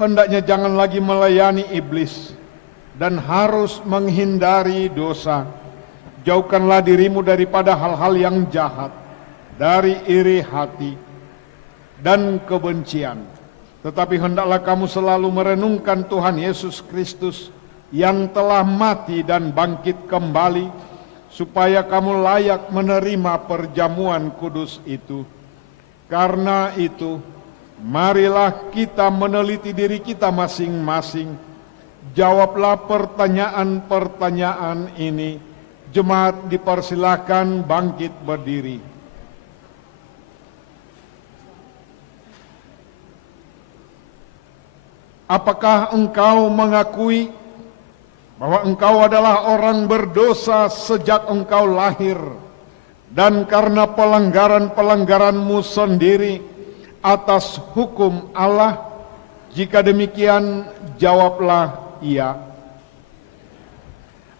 hendaknya jangan lagi melayani iblis dan harus menghindari dosa. Jauhkanlah dirimu daripada hal-hal yang jahat, dari iri hati dan kebencian. Tetapi hendaklah kamu selalu merenungkan Tuhan Yesus Kristus yang telah mati dan bangkit kembali, supaya kamu layak menerima perjamuan kudus itu. Karena itu, marilah kita meneliti diri kita masing-masing. Jawablah pertanyaan-pertanyaan ini. Jemaat dipersilakan bangkit berdiri. Apakah engkau mengakui bahwa engkau adalah orang berdosa sejak engkau lahir, dan karena pelanggaran-pelanggaranmu sendiri atas hukum Allah? Jika demikian, jawablah iya.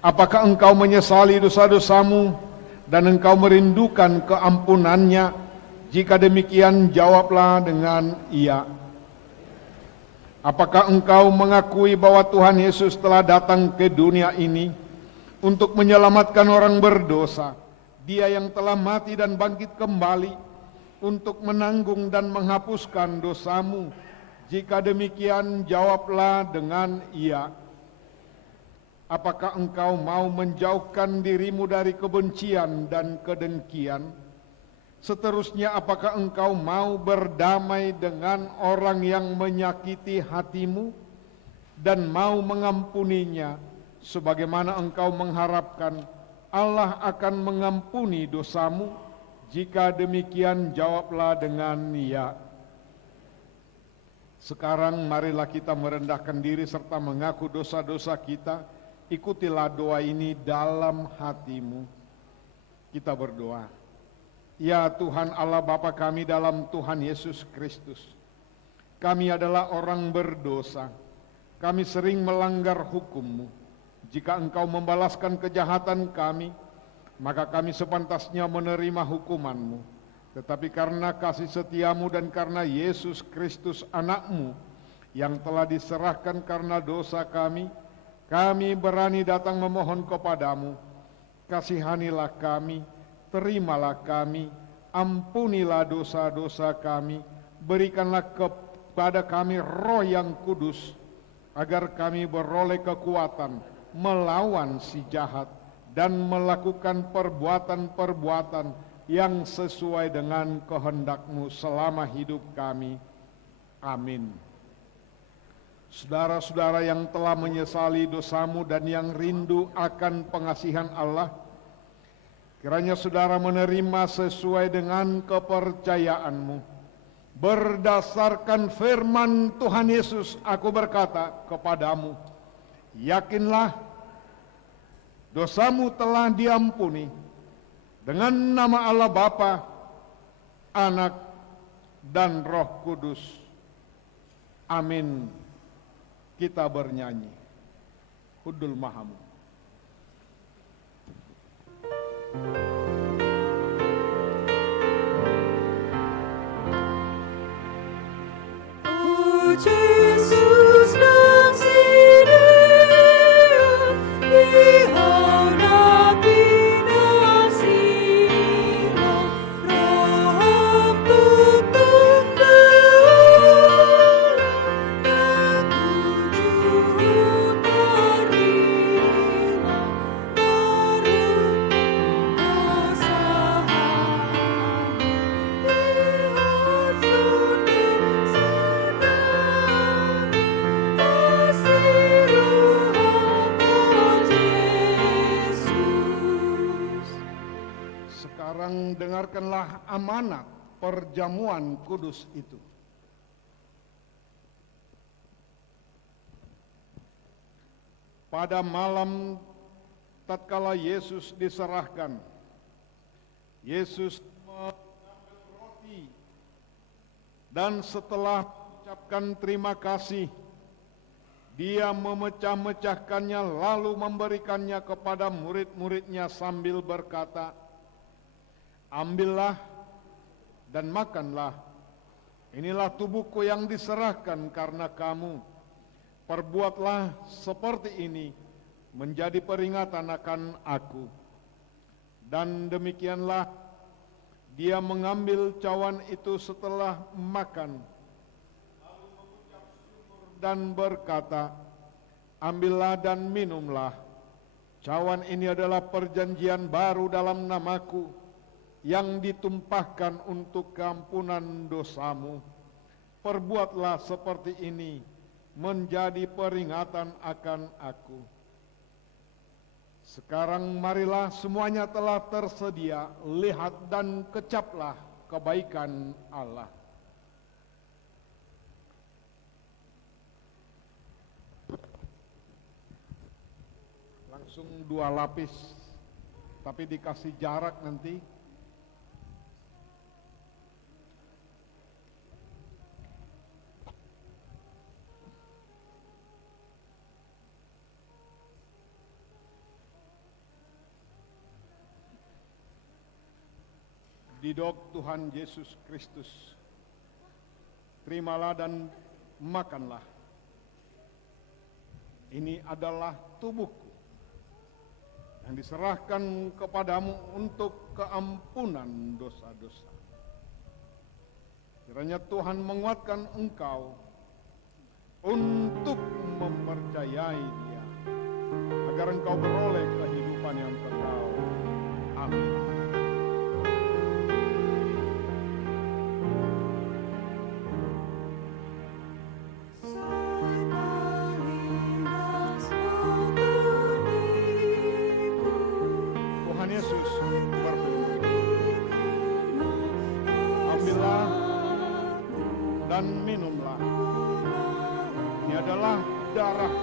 Apakah engkau menyesali dosa-dosamu dan engkau merindukan keampunannya? Jika demikian, jawablah dengan iya. Apakah engkau mengakui bahwa Tuhan Yesus telah datang ke dunia ini untuk menyelamatkan orang berdosa? Dia yang telah mati dan bangkit kembali untuk menanggung dan menghapuskan dosamu. Jika demikian, jawablah dengan iya. Apakah engkau mau menjauhkan dirimu dari kebencian dan kedengkian? Seterusnya, apakah engkau mau berdamai dengan orang yang menyakiti hatimu dan mau mengampuninya, sebagaimana engkau mengharapkan Allah akan mengampuni dosamu? Jika demikian, jawablah dengan ya. Sekarang marilah kita merendahkan diri serta mengaku dosa-dosa kita. Ikutilah doa ini dalam hatimu. Kita berdoa. Ya Tuhan Allah Bapa kami dalam Tuhan Yesus Kristus. Kami adalah orang berdosa. Kami sering melanggar hukum-Mu. Jika Engkau membalaskan kejahatan kami, maka kami sepantasnya menerima hukuman-Mu. Tetapi karena kasih setia-Mu dan karena Yesus Kristus anak-Mu yang telah diserahkan karena dosa kami berani datang memohon kepada-Mu. Kasihanilah kami, terimalah kami, ampunilah dosa-dosa kami, berikanlah kepada kami Roh yang kudus, agar kami beroleh kekuatan melawan si jahat dan melakukan perbuatan-perbuatan yang sesuai dengan kehendak-Mu selama hidup kami. Amin. Saudara-saudara yang telah menyesali dosamu dan yang rindu akan pengasihan Allah, kiranya saudara menerima sesuai dengan kepercayaanmu. Berdasarkan firman Tuhan Yesus, aku berkata kepadamu, yakinlah dosamu telah diampuni. Dengan nama Allah Bapa, Anak, dan Roh Kudus. Amin. Kita bernyanyi. Hudul Mahamu. Oh Jesus ng Sineon, Ihaw na pinasilang, Rohong tugtog dalang, Nagujud tarilang, Narupang asahan, Ihas lunin sa langit, Kasiruhan mo Jesus. Sekarang dengarkanlah amanat perjamuan kudus itu. Pada malam tatkala Yesus diserahkan, Yesus mengambil roti dan setelah mengucapkan terima kasih, Dia memecah-mecahkannya lalu memberikannya kepada murid-muridnya sambil berkata, ambillah dan makanlah, inilah tubuhku yang diserahkan karena kamu. Perbuatlah seperti ini menjadi peringatan akan aku. Dan demikianlah Dia mengambil cawan itu setelah makan, lalu mengucap syukur dan berkata, ambillah dan minumlah. Cawan ini adalah perjanjian baru dalam namaku, yang ditumpahkan untuk keampunan dosamu. Perbuatlah seperti ini menjadi peringatan akan aku. Sekarang marilah, semuanya telah tersedia, lihat dan kecaplah kebaikan Allah. Langsung 2 lapis, tapi dikasih jarak nanti. Didok Tuhan Yesus Kristus, terimalah dan makanlah. Ini adalah tubuhku yang diserahkan kepadamu untuk keampunan dosa-dosa. Kiranya Tuhan menguatkan engkau untuk mempercayai Dia, agar engkau beroleh kehidupan yang kekal. Amin. Tuhan Yesus berfirman, ambillah dan minumlah, darah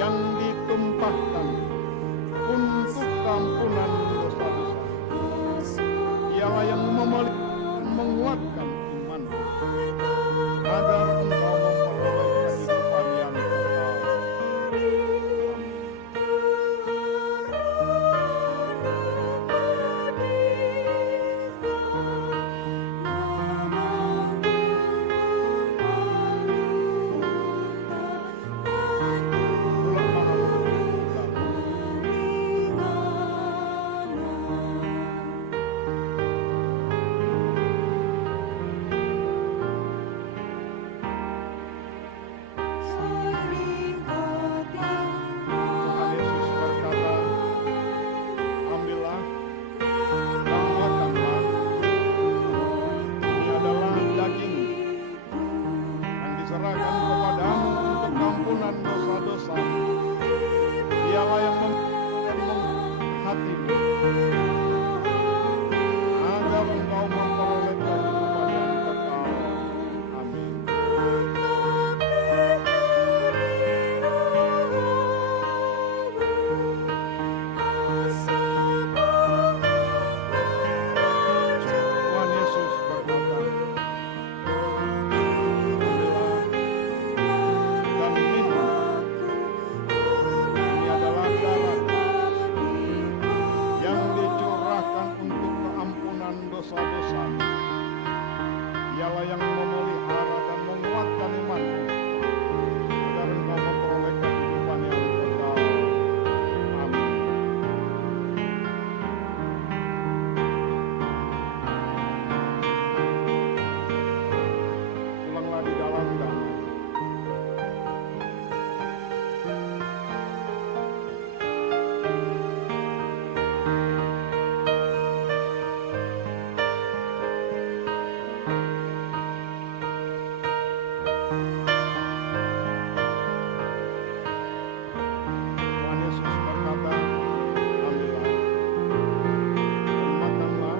yang ditumpahkan untuk kampunan dosa-dosa. Dialah yang memelihara dan menguatkan iman agar engkau memperoleh kehidupan yang kekal. Ulang Maha Tuhan Yesus berkata, ambillah dan makanlah. Ini adalah daging yang diserahkan kepadamu untuk ampunan dosa-dosa. Dialah yang membuka hatimu agar engkau memperoleh kehidupan yang kekal. Amin. Tuhan Yesus berkata, ambillah dan minum. Ini adalah darah yang dicurahkan untuk keampunan dosa-dosa. Dialah yang memelihara dan menguatkan imanmu agar engkau memperoleh kehidupan yang kekal. Amin. Pulanglah di dalam damai. Tuhan Yesus berkata, ambillah dan makanlah.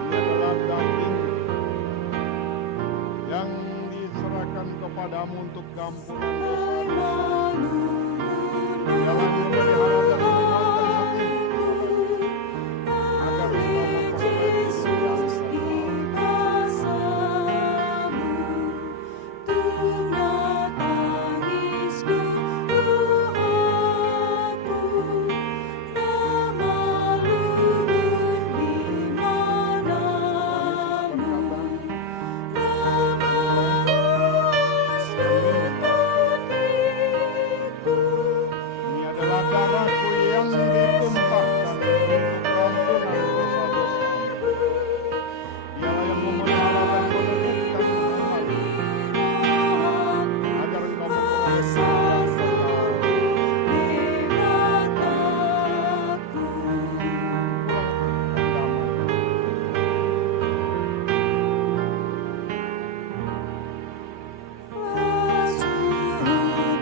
Ini adalah daging yang diserahkan kepadamu untuk kampunan dosa. Dialah yang memelihara dan menguatkan hatimu agar engkau memperoleh kehidupan yang kekal. Ini adalah darahku yang ditumpahkan untuk ampunan dosa-dosa. Dialah yang memelihara dan menegukkan imanmu agar engkau memperoleh kehidupan yang kekal. Ini adalah daging yang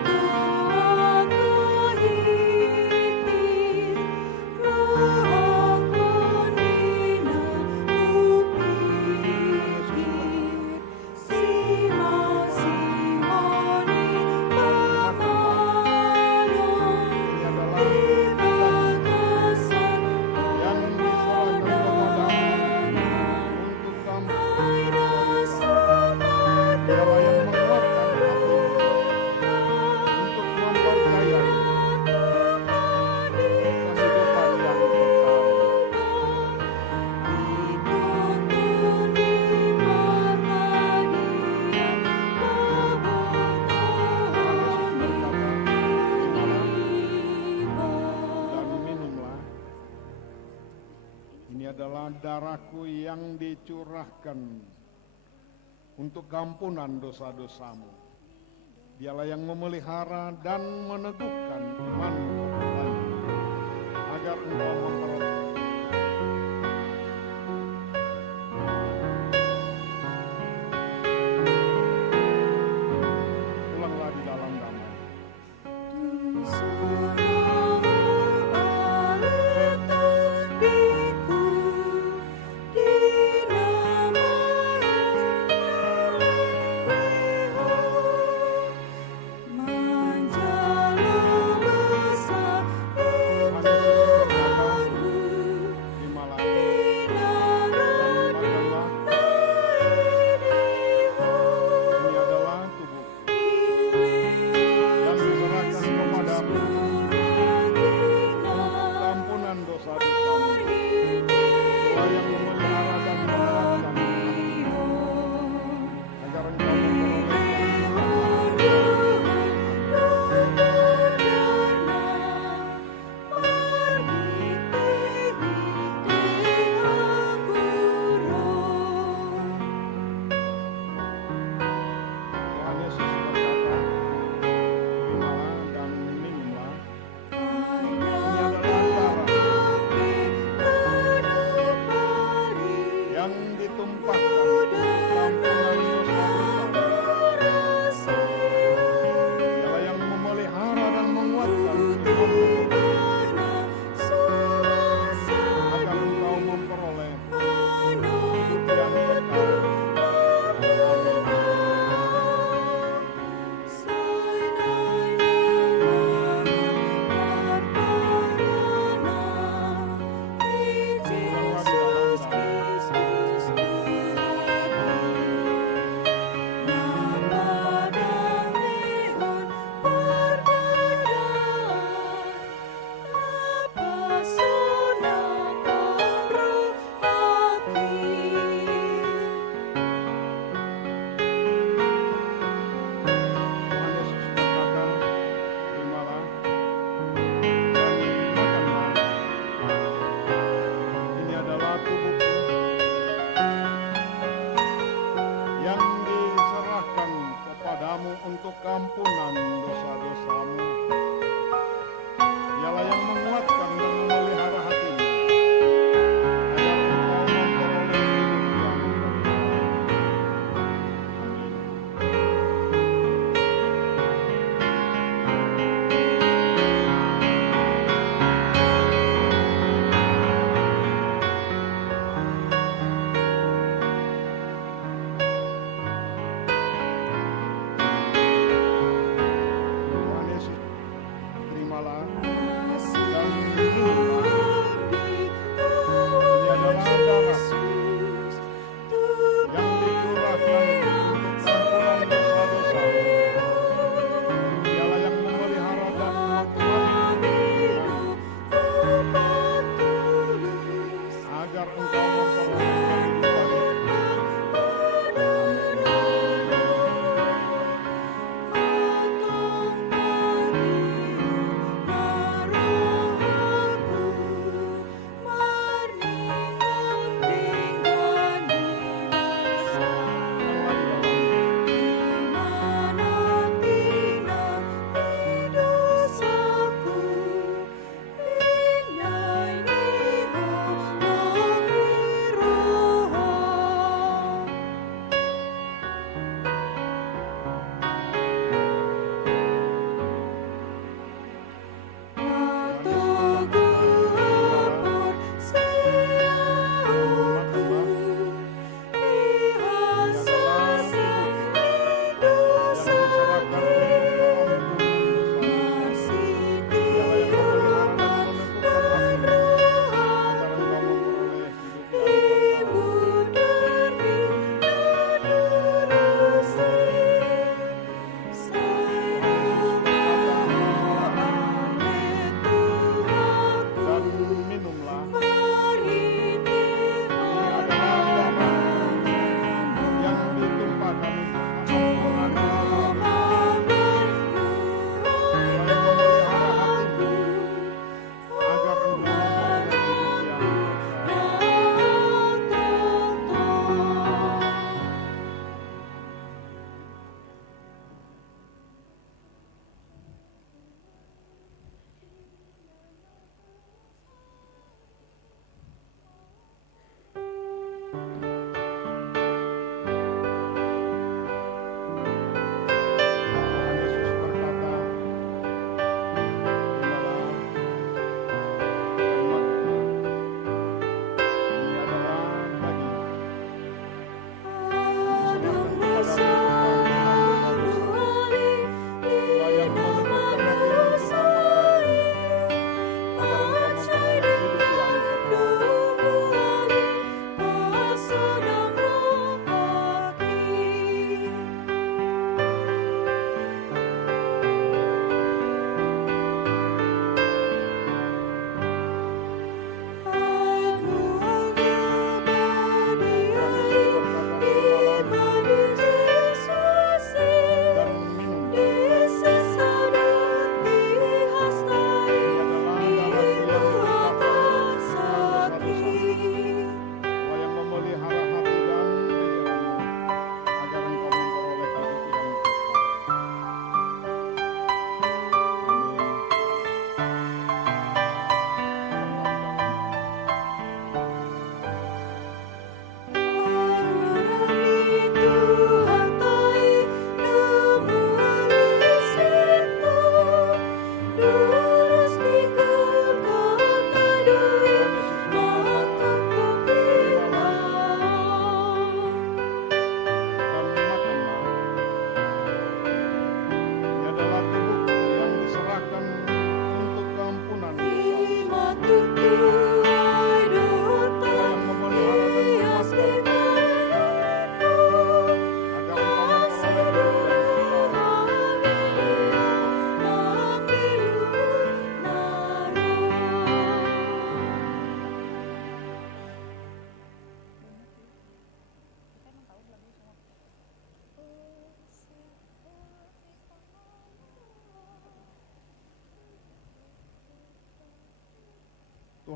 diserahkan kepadamu untuk kampunan dosa. Dialah yang menguatkan hatimu untuk mempercayai kehidupan yang kekal. Tuhan Yesus berkata, terimalah dan minumlah. Ini adalah darahku yang dicurahkan untuk kampunan dosa-dosamu. Dialah yang memelihara dan meneguhkan imanmu kepadanya agar engkau memperoleh. Pulanglah di dalam damai. Di nama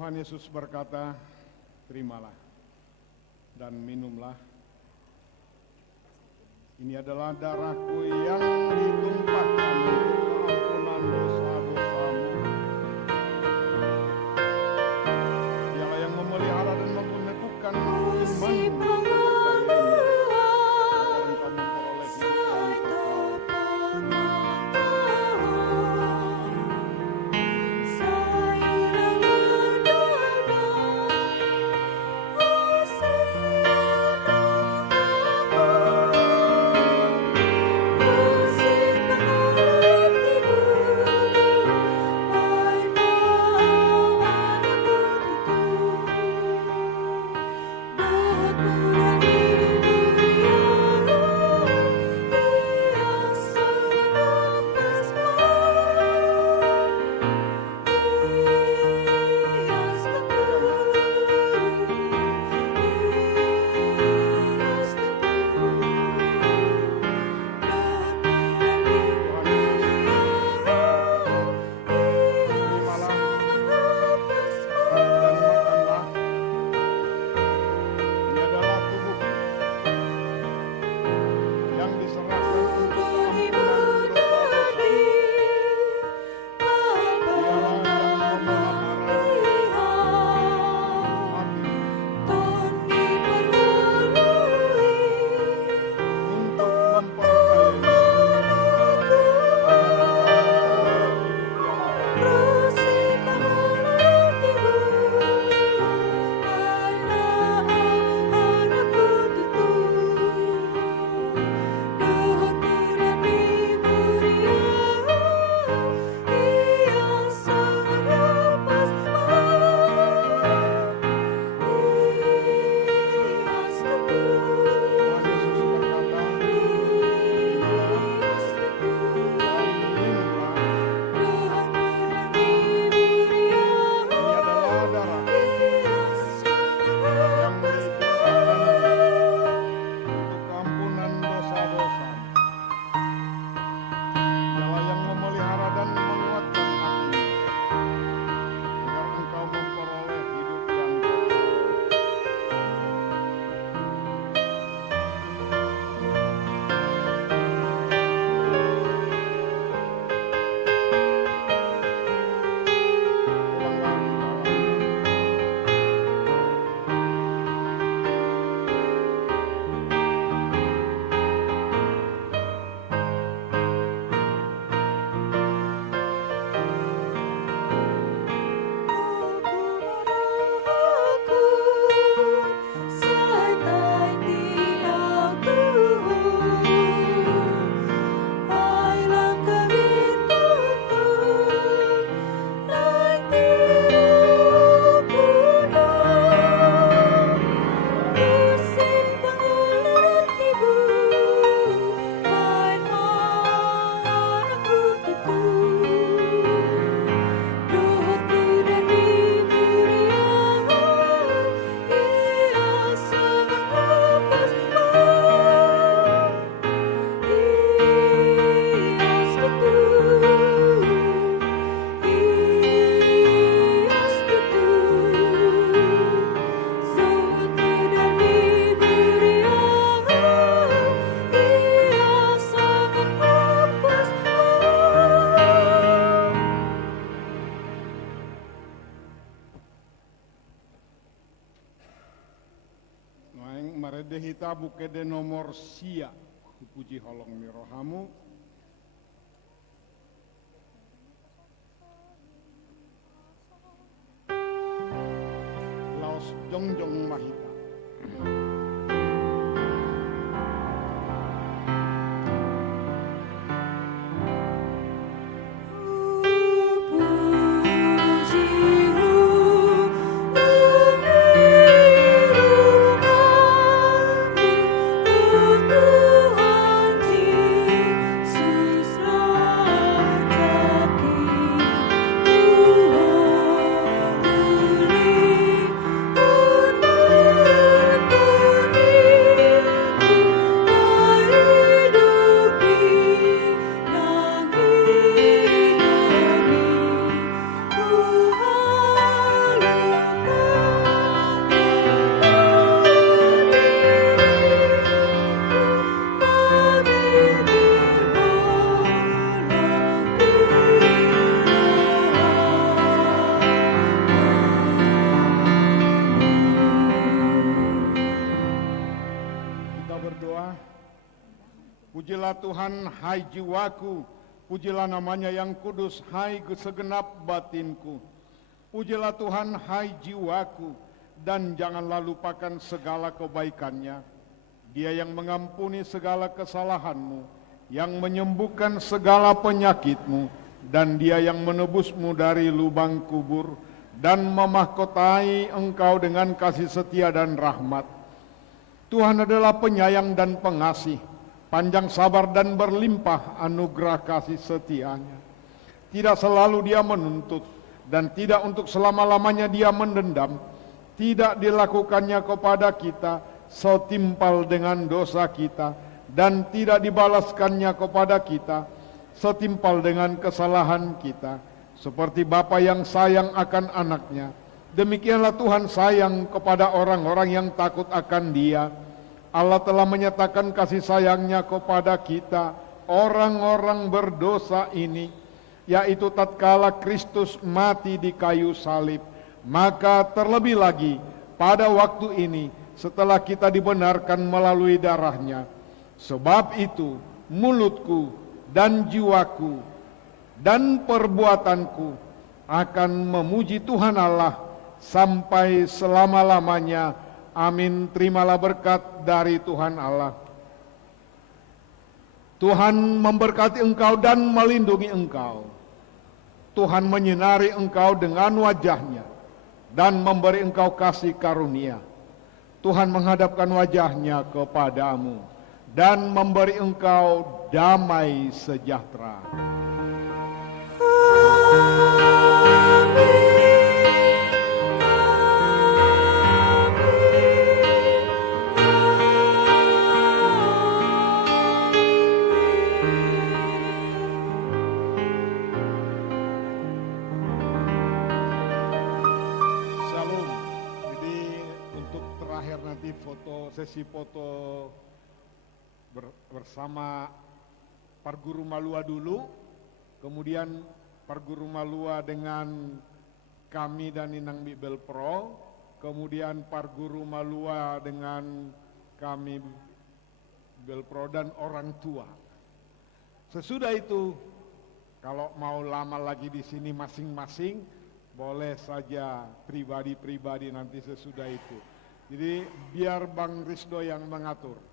Tuhan Yesus berkata, terimalah dan minumlah. Ini adalah darahku yang ditumpahkan untuk ampunan dosa-dosamu. Dialah yang memelihara dan meneguhkan imanmu. Dehita bukede nomor sia, puji holong mirohamu. Laos jongjong mahita. Tuhan Pujilah Tuhan, hai jiwaku, pujilah namanya yang kudus, hai segenap batinku. Pujilah Tuhan, hai jiwaku, dan janganlah lupakan segala kebaikannya. Dia yang mengampuni segala kesalahanmu, yang menyembuhkan segala penyakitmu, dan dia yang menebusmu dari lubang kubur, dan memahkotai engkau dengan kasih setia dan rahmat. Tuhan adalah penyayang dan pengasih, panjang sabar dan berlimpah anugerah kasih setianya. Tidak selalu dia menuntut, dan tidak untuk selama-lamanya dia mendendam. Tidak dilakukannya kepada kita setimpal dengan dosa kita, dan tidak dibalaskannya kepada kita setimpal dengan kesalahan kita. Seperti bapa yang sayang akan anaknya, demikianlah Tuhan sayang kepada orang-orang yang takut akan Dia. Allah telah menyatakan kasih sayangnya kepada kita, orang-orang berdosa ini, yaitu tatkala Kristus mati di kayu salib. Maka terlebih lagi pada waktu ini, setelah kita dibenarkan melalui darahnya. Sebab itu mulutku dan jiwaku dan perbuatanku akan memuji Tuhan Allah sampai selama-lamanya. Amin. Terimalah berkat dari Tuhan Allah. Tuhan memberkati engkau dan melindungi engkau. Tuhan menyinari engkau dengan wajah-Nya dan memberi engkau kasih karunia. Tuhan menghadapkan wajah-Nya kepadamu dan memberi engkau damai sejahtera. Shalom. Jadi untuk terakhir nanti sesi foto bersama Parguru Malua dulu, kemudian Parguru Malua dengan kami dan Inang Bibel Pro, kemudian Parguru Malua dengan kami Bibel Pro dan orang tua. Sesudah itu, kalau mau lama lagi di sini masing-masing, boleh saja pribadi-pribadi nanti sesudah itu. Jadi biar Bang Risdo yang mengatur.